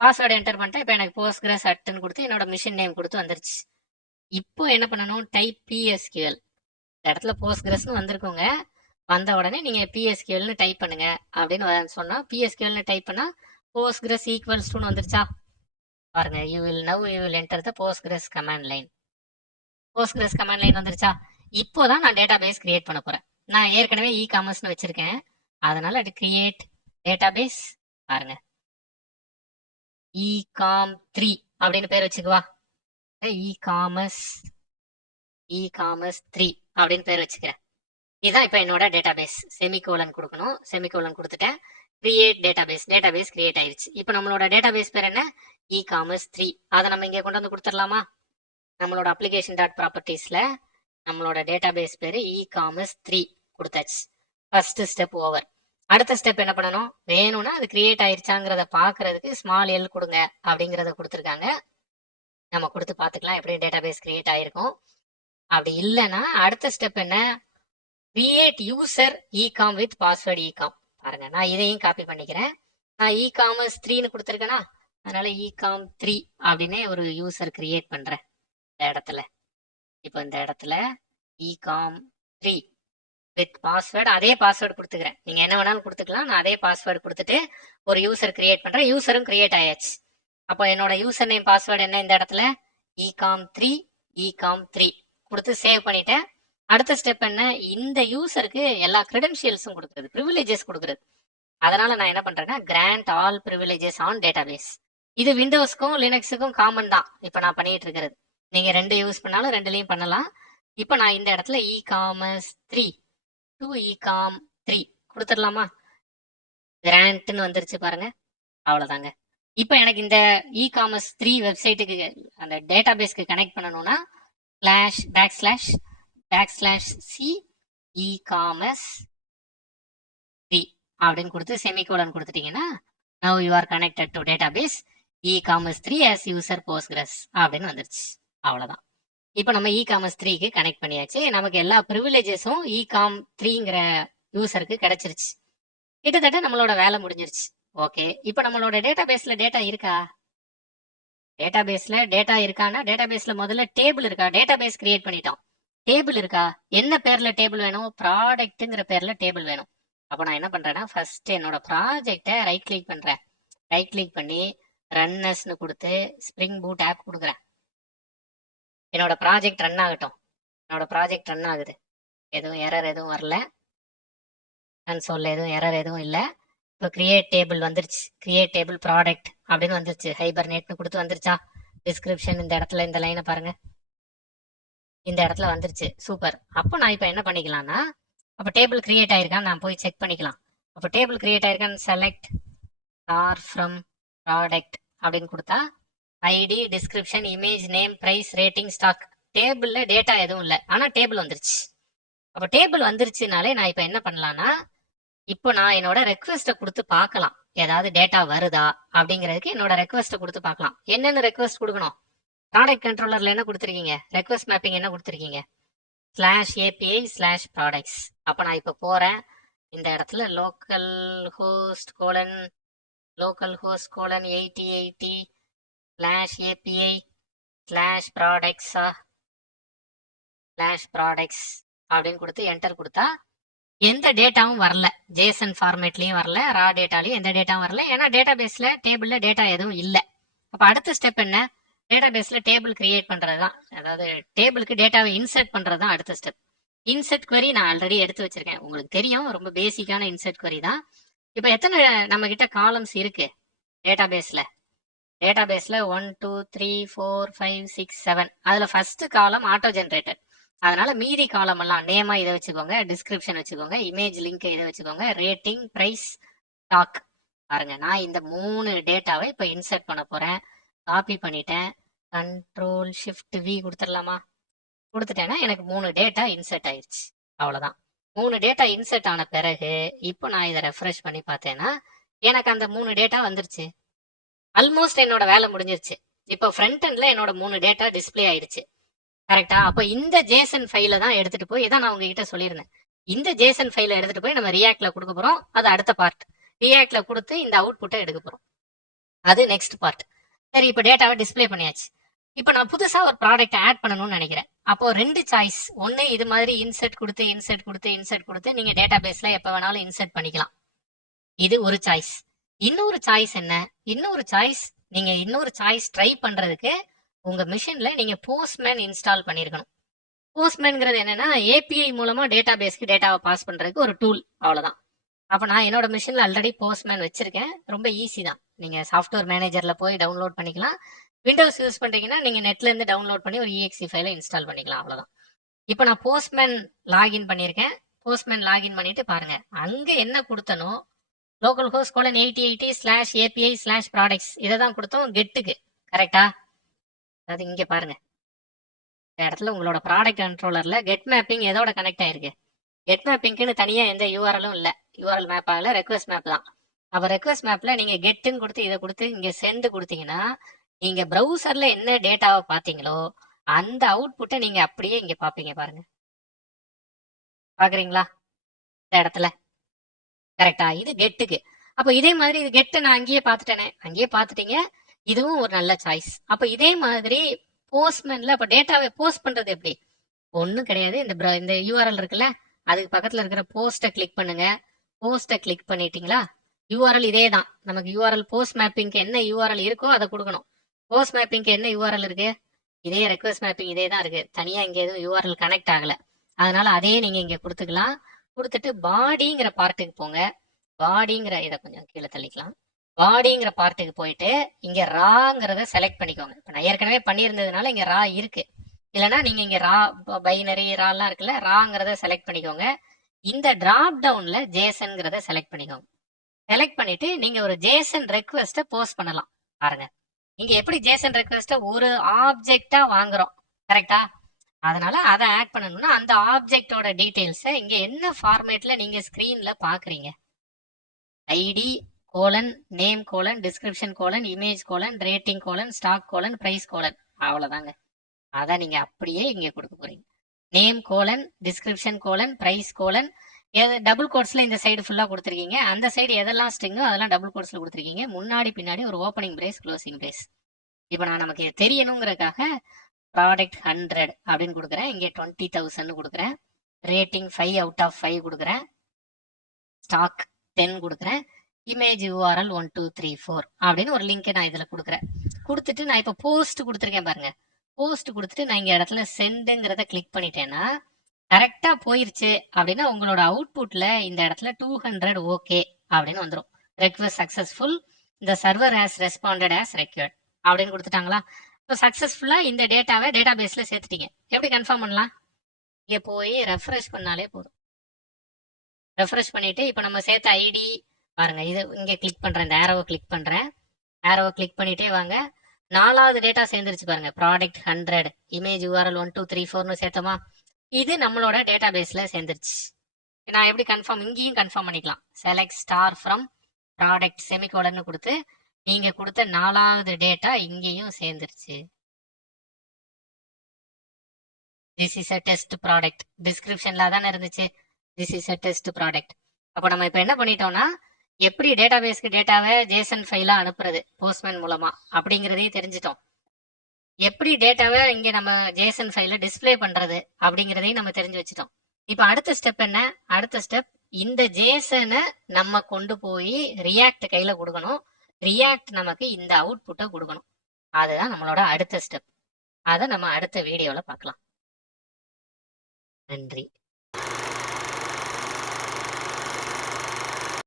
பாஸ்வேர்டு என்டர் பண்ணிட்டேன். இப்போ எனக்கு போஸ்ட்கிரஸ் அட்டுன்னு கொடுத்து என்னோட மிஷின் நேம் கொடுத்து வந்துருச்சு. இப்போ என்ன பண்ணணும், டைப் PSQL. இந்த இடத்துல போஸ்ட்கிரஸ்னு வந்திருக்கோங்க. வந்த உடனே நீங்க PSQLனு டைப் பண்ணுங்க அப்படின்னு சொன்னா, PSQLனு டைப் பண்ணா போஸ்ட்கிரஸ் ஈக்குவல்ஸ் டு வந்துருச்சா? பாருங்க, you will enter the Postgres command line. Postgres command line வந்துருச்சா? இப்போதான் நான் டேட்டா பேஸ் கிரியேட் பண்ண போறேன். நான் ஏற்கனவே இ காமர்ஸ்னு வச்சிருக்கேன், அதனால அது கிரியேட் டேட்டா பேஸ். பாருங்க, ecom3 அப்படின்னு பேர் வச்சுக்குவா. இகாமர்ஸ் 3 அப்படின்னு பேர் வச்சுக்கிறேன். இதுதான் இப்போ என்னோட டேட்டா பேஸ். செமிகோலன் கொடுக்கணும். செமிகோலன் கொடுத்துட்டேன். கிரியேட் டேட்டா பேஸ் கிரியேட் ஆயிடுச்சு. இப்போ நம்மளோட டேட்டா பேஸ் பேர் என்ன, ecom3. அதை நம்ம இங்கே கொண்டு வந்து கொடுத்துடலாமா? நம்மளோட அப்ளிகேஷன் டாட் ப்ராப்பர்ட்டிஸ்ல நம்மளோட டேட்டா பேஸ் பேர் ecom3 கொடுத்தாச்சு. First step over. அடுத்த ஸ்டெப் என்ன பண்ணணும், வேணும்னா அது கிரியேட் ஆயிருச்சாங்கிறத பாக்குறதுக்கு ஸ்மால் எல் கொடுங்க அப்படிங்கிறத கொடுத்துருக்காங்க. நம்ம கொடுத்து பார்த்துக்கலாம் எப்படி டேட்டா பேஸ் கிரியேட் ஆயிருக்கும். அப்படி இல்லைன்னா அடுத்த ஸ்டெப் என்ன, create user ecom with password ecom. பாருங்க, நான் இதையும் காப்பி பண்ணிக்கிறேன். நான் இகாமர்ஸ் 3ன்னு கொடுத்துருக்கேனா, அதனால இகாம் 3 அப்படின்னு ஒரு யூசர் கிரியேட் பண்றேன் இந்த இடத்துல. இப்போ இந்த இடத்துல இகாம் 3 வித் பாஸ்வேர்டு, அதே பாஸ்வேர்டு கொடுத்துக்கிறேன். நீங்க என்ன வேணாலும் கொடுத்துக்கலாம். நான் அதே பாஸ்வேர்டு கொடுத்துட்டு ஒரு யூசர் கிரியேட் பண்றேன். யூசரும் கிரியேட் ஆயாச்சு. அப்போ என்னோட யூசர் நேம் பாஸ்வேர்டு என்ன இந்த இடத்துல, இகாம் 3 கொடுத்து சேவ் பண்ணிட்டேன். அடுத்த ஸ்டெப் என்ன, இந்த யூசருக்கு எல்லா கிரெடென்ஷியல்ஸும் கொடுக்குறது, ப்ரிவிலேஜஸ் கொடுக்குறது. அதனால நான் என்ன பண்றேன்னா grant all privileges on database. இது விண்டோஸ்க்கும் லினக்ஸுக்கும் காமன் தான். இப்போ நான் பண்ணிட்டு இருக்கிறது நீங்க ரெண்டு யூஸ் பண்ணாலும் ரெண்டுலையும் பண்ணலாம். இப்போ நான் இந்த இடத்துல இகாமர்ஸ் 3 டு இகாம் 3 கொடுத்துடலாமா? கிராண்ட்னு வந்துருச்சு பாருங்க, அவ்வளோதாங்க. இப்போ எனக்கு இந்த இகாமர்ஸ் 3 வெப்சைட்டுக்கு அந்த டேட்டாபேஸ்க்கு கனெக்ட் பண்ணணும்னா //c e-commerce 3 அப்படின்னு கொடுத்து செமிகோலன் கொடுத்துட்டீங்கன்னா now you are connected to database e-commerce 3 as user postgres அப்படின்னு வந்துருச்சு. அவ்வளோதான். இப்போ நம்ம இகாமர்ஸ் 3க்கு கனெக்ட் பண்ணியாச்சு. நமக்கு எல்லா ப்ரிவிலேஜஸும் இகாம் 3ங்கிற யூசருக்கு கிடைச்சிருச்சு. கிட்டத்தட்ட நம்மளோட வேலை முடிஞ்சிருச்சு. ஓகே, இப்போ நம்மளோட டேட்டாபேஸ்ல டேட்டா இருக்கா? டேட்டாபேஸ்ல டேட்டா இருக்கான்னா டேட்டாபேஸ்ல முதல்ல டேபிள் இருக்கா? டேட்டாபேஸ் கிரியேட் பண்ணிட்டோம், டேபிள் இருக்கா? என்ன பேர்ல டேபிள் வேணும்? ப்ராடக்ட்ங்கிற பேர்ல டேபிள் வேணும். அப்போ நான் என்ன பண்றேன்னா ஃபர்ஸ்ட் என்னோட ப்ராஜெக்டை ரைட் கிளிக் பண்றேன். ரைட் கிளிக் பண்ணி ரன்னஸ்னு கொடுத்து ஸ்ப்ரிங் பூட் ஆப் கொடுக்குறேன். என்னோட ப்ராஜெக்ட் ரன் ஆகட்டும். என்னோட ப்ராஜெக்ட் ரன் ஆகுது, எதுவும் எரர் எதுவும் வரல, கன்சோல்ல எதுவும் எரர் எதுவும் இல்லை. இப்போ கிரியேட் டேபிள் வந்துருச்சு, கிரியேட் டேபிள் ப்ராடக்ட் அப்படின்னு வந்துருச்சு. ஹைபர்நேட்னு கொடுத்து வந்துருச்சா? டிஸ்கிரிப்ஷன் இந்த இடத்துல இந்த லைனை பாருங்க, இந்த இடத்துல வந்துருச்சு. சூப்பர். அப்போ நான் இப்போ என்ன பண்ணிக்கலாம்னா, அப்போ டேபிள் கிரியேட் ஆயிருக்கான்னு நான் போய் செக் பண்ணிக்கலாம். அப்போ டேபிள் கிரியேட் ஆயிருக்கான்னு செலக்ட் ஆர் ஃப்ரம் ப்ராடக்ட் அப்படின்னு கொடுத்தா ID, description, image, name, price, rating, stock. டேபிள்ல டேட்டா எதுவும் இல்லை, ஆனால் டேபிள் வந்துருச்சு. அப்போ டேபிள் வந்துருச்சுனாலே நான் இப்போ என்ன பண்ணலாம்னா, இப்போ நான் என்னோட ரெக்வெஸ்ட்டை கொடுத்து பார்க்கலாம் ஏதாவது டேட்டா வருதா அப்படிங்கிறதுக்கு. என்னோட ரெக்வெஸ்ட்டை கொடுத்து பார்க்கலாம். என்னென்ன ரெக்வெஸ்ட் கொடுக்கணும்? ப்ராடக்ட் கண்ட்ரோலர்ல என்ன கொடுத்துருக்கீங்க? ரெக்வெஸ்ட் மேப்பிங் என்ன கொடுத்துருக்கீங்க? /API/products. அப்போ நான் இப்போ போறேன், இந்த இடத்துல லோக்கல் ஹோஸ்ட் கோலன் 8080 /API/products அப்படின்னு கொடுத்து என்டர் கொடுத்தா எந்த டேட்டாவும் வரல. ஜேசன் ஃபார்மேட்லயும் வரல, ரா டேட்டாலையும் எந்த டேட்டாவும் வரல. ஏன்னா டேட்டாபேஸ்ல டேபிள்ல டேட்டா எதுவும் இல்லை. அப்போ அடுத்த ஸ்டெப் என்ன? டேட்டாபேஸ்ல டேபிள் கிரியேட் பண்றது தான், அதாவது டேபிளுக்கு டேட்டாவை இன்சர்ட் பண்றது தான் அடுத்த ஸ்டெப். இன்சர்ட் query நான் ஆல்ரெடி எடுத்து வச்சிருக்கேன், உங்களுக்கு தெரியும், ரொம்ப பேசிக்கான இன்சர்ட் query தான். இப்போ எத்தனை நம்ம கிட்ட காலம்ஸ் இருக்கு டேட்டாபேஸ்ல? 1 2 3 4 5 6 7. அதுல ஃபர்ஸ்ட் காலம் ஆட்டோ ஜென்ரேட்டட். அதனால மீதி காலம் எல்லாம் நேமா இதை வச்சுக்கோங்க, டிஸ்கிரிப்ஷன் வச்சுக்கோங்க, இமேஜ் லிங்க் இதை வச்சுக்கோங்க, ரேட்டிங், பிரைஸ், ஸ்டாக். பாருங்க, நான் இந்த 3 டேட்டாவை இப்போ இன்சர்ட் பண்ண போறேன். காப்பி பண்ணிட்டேன், Ctrl+Shift+V கொடுத்துடலாமா? கொடுத்துட்டேன்னா எனக்கு 3 டேட்டா இன்சர்ட் ஆயிடுச்சு. அவ்வளவுதான். 3 டேட்டா இன்சர்ட் ஆன பிறகு இப்போ நான் இதை ரெஃப்ரெஷ் பண்ணி பார்த்தேன்னா எனக்கு அந்த 3 டேட்டா வந்துருச்சு. ஆல்மோஸ்ட் என்னோட வேலை முடிஞ்சிருச்சு. இப்போ ஃப்ரண்ட் எண்ட்ல என்னோட 3 டேட்டா டிஸ்பிளே ஆயிடுச்சு. கரெக்டா? அப்போ இந்த ஜேசன் ஃபைல தான் எடுத்துட்டு போய், இதான் நான் உங்ககிட்ட சொல்லியிருந்தேன், இந்த ஜேசன் ஃபைல எடுத்துட்டு போய் நம்ம ரியாக்ட்ல கொடுக்க போறோம். அது அடுத்த பார்ட். ரியாக்ட்ல கொடுத்து இந்த அவுட்புட்டை எடுக்க போறோம், அது நெக்ஸ்ட் பார்ட். சரி, இப்போ டேட்டாவை டிஸ்பிளே பண்ணியாச்சு. இப்போ நான் புதுசா ஒரு ப்ராடக்ட் ஆட் பண்ணணும்னு நினைக்கிறேன். அப்போ 2 சாய்ஸ். ஒன்னு இது மாதிரி இன்சர்ட் கொடுத்து நீங்க டேட்டாபேஸ்ல எப்ப வேணாலும் இன்சர்ட் பண்ணிக்கலாம். இது ஒரு சாய்ஸ். இன்னொரு சாய்ஸ் என்ன? இன்னொரு சாய்ஸ் ட்ரை பண்றதுக்கு உங்க மிஷின்ல நீங்க போஸ்ட்மேன் இன்ஸ்டால் பண்ணிருக்கணும். போஸ்ட்மேன்ங்கிறது என்னன்னா ஏபிஐ மூலமா டேட்டாபேஸ்க்கு டேட்டாவை பாஸ் பண்றதுக்கு ஒரு டூல், அவ்வளவுதான். அப்ப நான் என்னோட மிஷின்ல ஆல்ரெடி போஸ்ட்மேன் வச்சிருக்கேன். ரொம்ப ஈஸி தான், நீங்க சாஃப்ட்வேர் மேனேஜர்ல போய் டவுன்லோட் பண்ணிக்கலாம். விண்டோஸ் யூஸ் பண்றீங்கன்னா நீங்க நெட்ல இருந்து டவுன்லோட் பண்ணி ஒரு exe ஃபைலை இன்ஸ்டால் பண்ணிக்கலாம், அவ்வளவுதான். இப்போ நான் போஸ்ட்மேன் லாகின் பண்ணியிருக்கேன். போஸ்ட்மேன் லாகின் பண்ணிட்டு பாருங்க, அங்க என்ன கொடுத்தனோ லோக்கல் ஹோஸ்ட் கோலன் 8080 /API/products இதை தான் கொடுத்தோம் கெட்டுக்கு. கரெக்டா? அது இங்க பாருங்க, இந்த இடத்துல உங்களோட ப்ராடக்ட் கண்ட்ரோலர்ல கெட் மேப்பிங் எதோட கனெக்ட் ஆயிருக்கு? கெட் மேப்பிங்க்குன்னு தனியா எந்த யூஆர்எலும் இல்ல. யூஆர்எல் மேப் ஆகல, ரெக்வெஸ்ட் மேப் தான். அப்ப ரெக்வெஸ்ட் மேப்ல நீங்க கெட்டுன்னு கொடுத்து இதை கொடுத்து இங்க சென்ட் கொடுத்தீங்கன்னா நீங்க ப்ரௌசர்ல என்ன டேட்டாவை பாத்தீங்களோ அந்த அவுட்புட்டை நீங்க அப்படியே இங்க பாப்பீங்க. பாருங்க, பாக்குறீங்களா இந்த இடத்துல? கரெக்டா? இது கெட்டுக்கு. அப்ப இதே மாதிரி இது கெட்ட நான் அங்கேயே பார்த்துட்டேனே, அங்கேயே பார்த்துட்டீங்க. இதுவும் ஒரு நல்ல சாய்ஸ். அப்ப இதே மாதிரி போஸ்ட்மேன்ல அப்ப டேட்டாவை போஸ்ட் பண்றது எப்படி? ஒண்ணும் கிடையாது. இந்த யூஆர்எல் இருக்குல்ல, அதுக்கு பக்கத்துல இருக்கிற போஸ்ட்டை கிளிக் பண்ணுங்க. போஸ்ட்டை கிளிக் பண்ணிட்டீங்களா? யூஆர்எல் இதே தான். நமக்கு யூஆர்எல் போஸ்ட் மேப்பிங்க்கு என்ன யூஆர்எல் இருக்கோ அதை கொடுக்கணும். போஸ்ட் மேப்பிங்க்கு என்ன யூஆர்எல் இருக்கு? இதே ரெக்வஸ்ட் மேப்பிங் இதே தான் இருக்கு. தனியா இங்க எதுவும் யூஆர்எல் கனெக்ட் ஆகல. அதனால அதே நீங்க இங்க கொடுத்துக்கலாம். கொடுத்துட்டு பாடிங்கிற பார்ட்டுக்கு போங்க. பாடிங்கிற இதை கொஞ்சம் கீழே தள்ளிக்கலாம். பாடிங்கிற பார்ட்டுக்கு போயிட்டு இங்க ராங்கிறத செலக்ட் பண்ணிக்கோங்க. இப்ப நான் ஏற்கனவே பண்ணியிருந்ததுனால இங்க ரா இருக்கு. இல்லைன்னா நீங்க இங்க ரா பைனரி ராலாம் இருக்குல்ல, ராங்கிறத செலக்ட் பண்ணிக்கோங்க. இந்த டிராப் டவுன்ல ஜேசன்ங்கிறத செலக்ட் பண்ணிக்கோங்க. செலக்ட் பண்ணிட்டு நீங்க ஒரு ஜேசன் ரெக்வெஸ்ட்டை போஸ்ட் பண்ணலாம். பாருங்க இங்க எப்படி ஜேசன் ரெக்வெஸ்ட்டை ஒரு ஆப்ஜெக்டா வாங்குறோம், கரெக்டா? அதனால அதை ஆட் பண்ணணும்னா அந்த ஆப்ஜெக்டோட டீடைல்ஸை இங்க என்ன ஃபார்மேட்ல நீங்க ஸ்கிரீன்ல பாக்குறீங்க, ID colon name colon description colon image colon rating colon stock colon price colon, அவ்வளவுதாங்க. அதை நீங்க அப்படியே இங்க கொடுக்க போறீங்க. Name colon description colon price colon, double கோட்ஸ்ல இந்த சைடு ஃபுல்லா கொடுத்துருக்கீங்க. அந்த சைடு எதெல்லாம் ஸ்ட்ரிங்கோ அதெல்லாம் டபுள் கோட்ஸ்ல கொடுத்துருக்கீங்க. முன்னாடி பின்னாடி ஒரு ஓப்பனிங் பிரேஸ் க்ளோசிங் பிரேஸ். இப்போ நான் நமக்கு தெரியணுங்கிறதுக்காக ப்ராடக்ட் 100 அப்படின்னு கொடுக்குறேன். இங்கே 20,000 கொடுக்குறேன். ரேட்டிங் 5/5 கொடுக்குறேன். ஸ்டாக் 10 கொடுக்குறேன். இமேஜ் யூஆர்எல் 1 2 3 4 அப்படின்னு ஒரு லிங்க் நான் இதில் கொடுக்குறேன். கொடுத்துட்டு நான் இப்போ போஸ்ட் கொடுத்துருக்கேன் பாருங்க. போஸ்ட் கொடுத்துட்டு நான் இங்கே இடத்துல சென்டுங்கிறத கிளிக் பண்ணிட்டேன்னா கரெக்டா போயிருச்சு அப்படின்னா உங்களோட அவுட்புட்ல இந்த இடத்துல 200 ஓகே அப்படின்னு வந்துடும். ரெக்வெஸ்ட் சக்சஸ்ஃபுல், இந்த server has responded as required அப்படின்னு கொடுத்துட்டாங்களா? இப்போ சக்சஸ்ஃபுல்லா இந்த டேட்டாவை டேட்டா பேஸ்ல சேர்த்துட்டீங்க. எப்படி கன்ஃபார்ம் பண்ணலாம்? இங்க போய் ரெஃப்ரெஷ் பண்ணாலே போதும். ரெஃப்ரெஷ் பண்ணிட்டு இப்போ நம்ம சேர்த்த ஐடி பாருங்க, இது இங்க கிளிக் பண்றேன், இந்த ஆரோவை கிளிக் பண்றேன். ஆரோவை கிளிக் பண்ணிட்டே வாங்க. 4வது டேட்டா சேர்ந்துருச்சு பாருங்க, ப்ராடக்ட் 100 இமேஜ் யூஆர்எல் 1 2 3 4னு சேர்த்தோமா? இது நம்மளோட டேட்டா பேஸ்ல சேர்ந்துருச்சு. நான் எப்படி கன்ஃபார்ம், இங்கேயும் கன்ஃபார்ம் பண்ணிக்கலாம். செலக்ட் ஸ்டார் ஃப்ரம் ப்ராடக்ட் செமிகோலன்னு கொடுத்து நீங்க கொடுத்த 4வது டேட்டா இங்கேயும் சேர்ந்துருச்சு. This is a test product, டிஸ்கிரிப்ஷன்ல தானே இருந்துச்சு this is a test product. அப்போ நம்ம இப்போ என்ன பண்ணிட்டோம்னா எப்படி டேட்டா பேஸ்க்கு டேட்டாவை ஜேசன் ஃபைலா அனுப்புறது போஸ்ட்மேன் மூலமா அப்படிங்கிறதையும் தெரிஞ்சிட்டோம். எப்படி டேட்டாவை இங்க நம்ம ஜேசன் ஃபைல டிஸ்பிளே பண்றது அப்படிங்கிறதையும் நம்ம தெரிஞ்சு வச்சுட்டோம். இப்போ அடுத்த ஸ்டெப் என்ன? அடுத்த ஸ்டெப் இந்த ஜேசனை நம்ம கொண்டு போய் ரியாக்ட் கையில கொடுக்கணும். ரியாக்ட் நமக்கு இந்த அவுட்புட்டை கொடுக்கணும். அதுதான் நம்மளோட அடுத்த ஸ்டெப். அதை நம்ம அடுத்த வீடியோல பார்க்கலாம். நன்றி.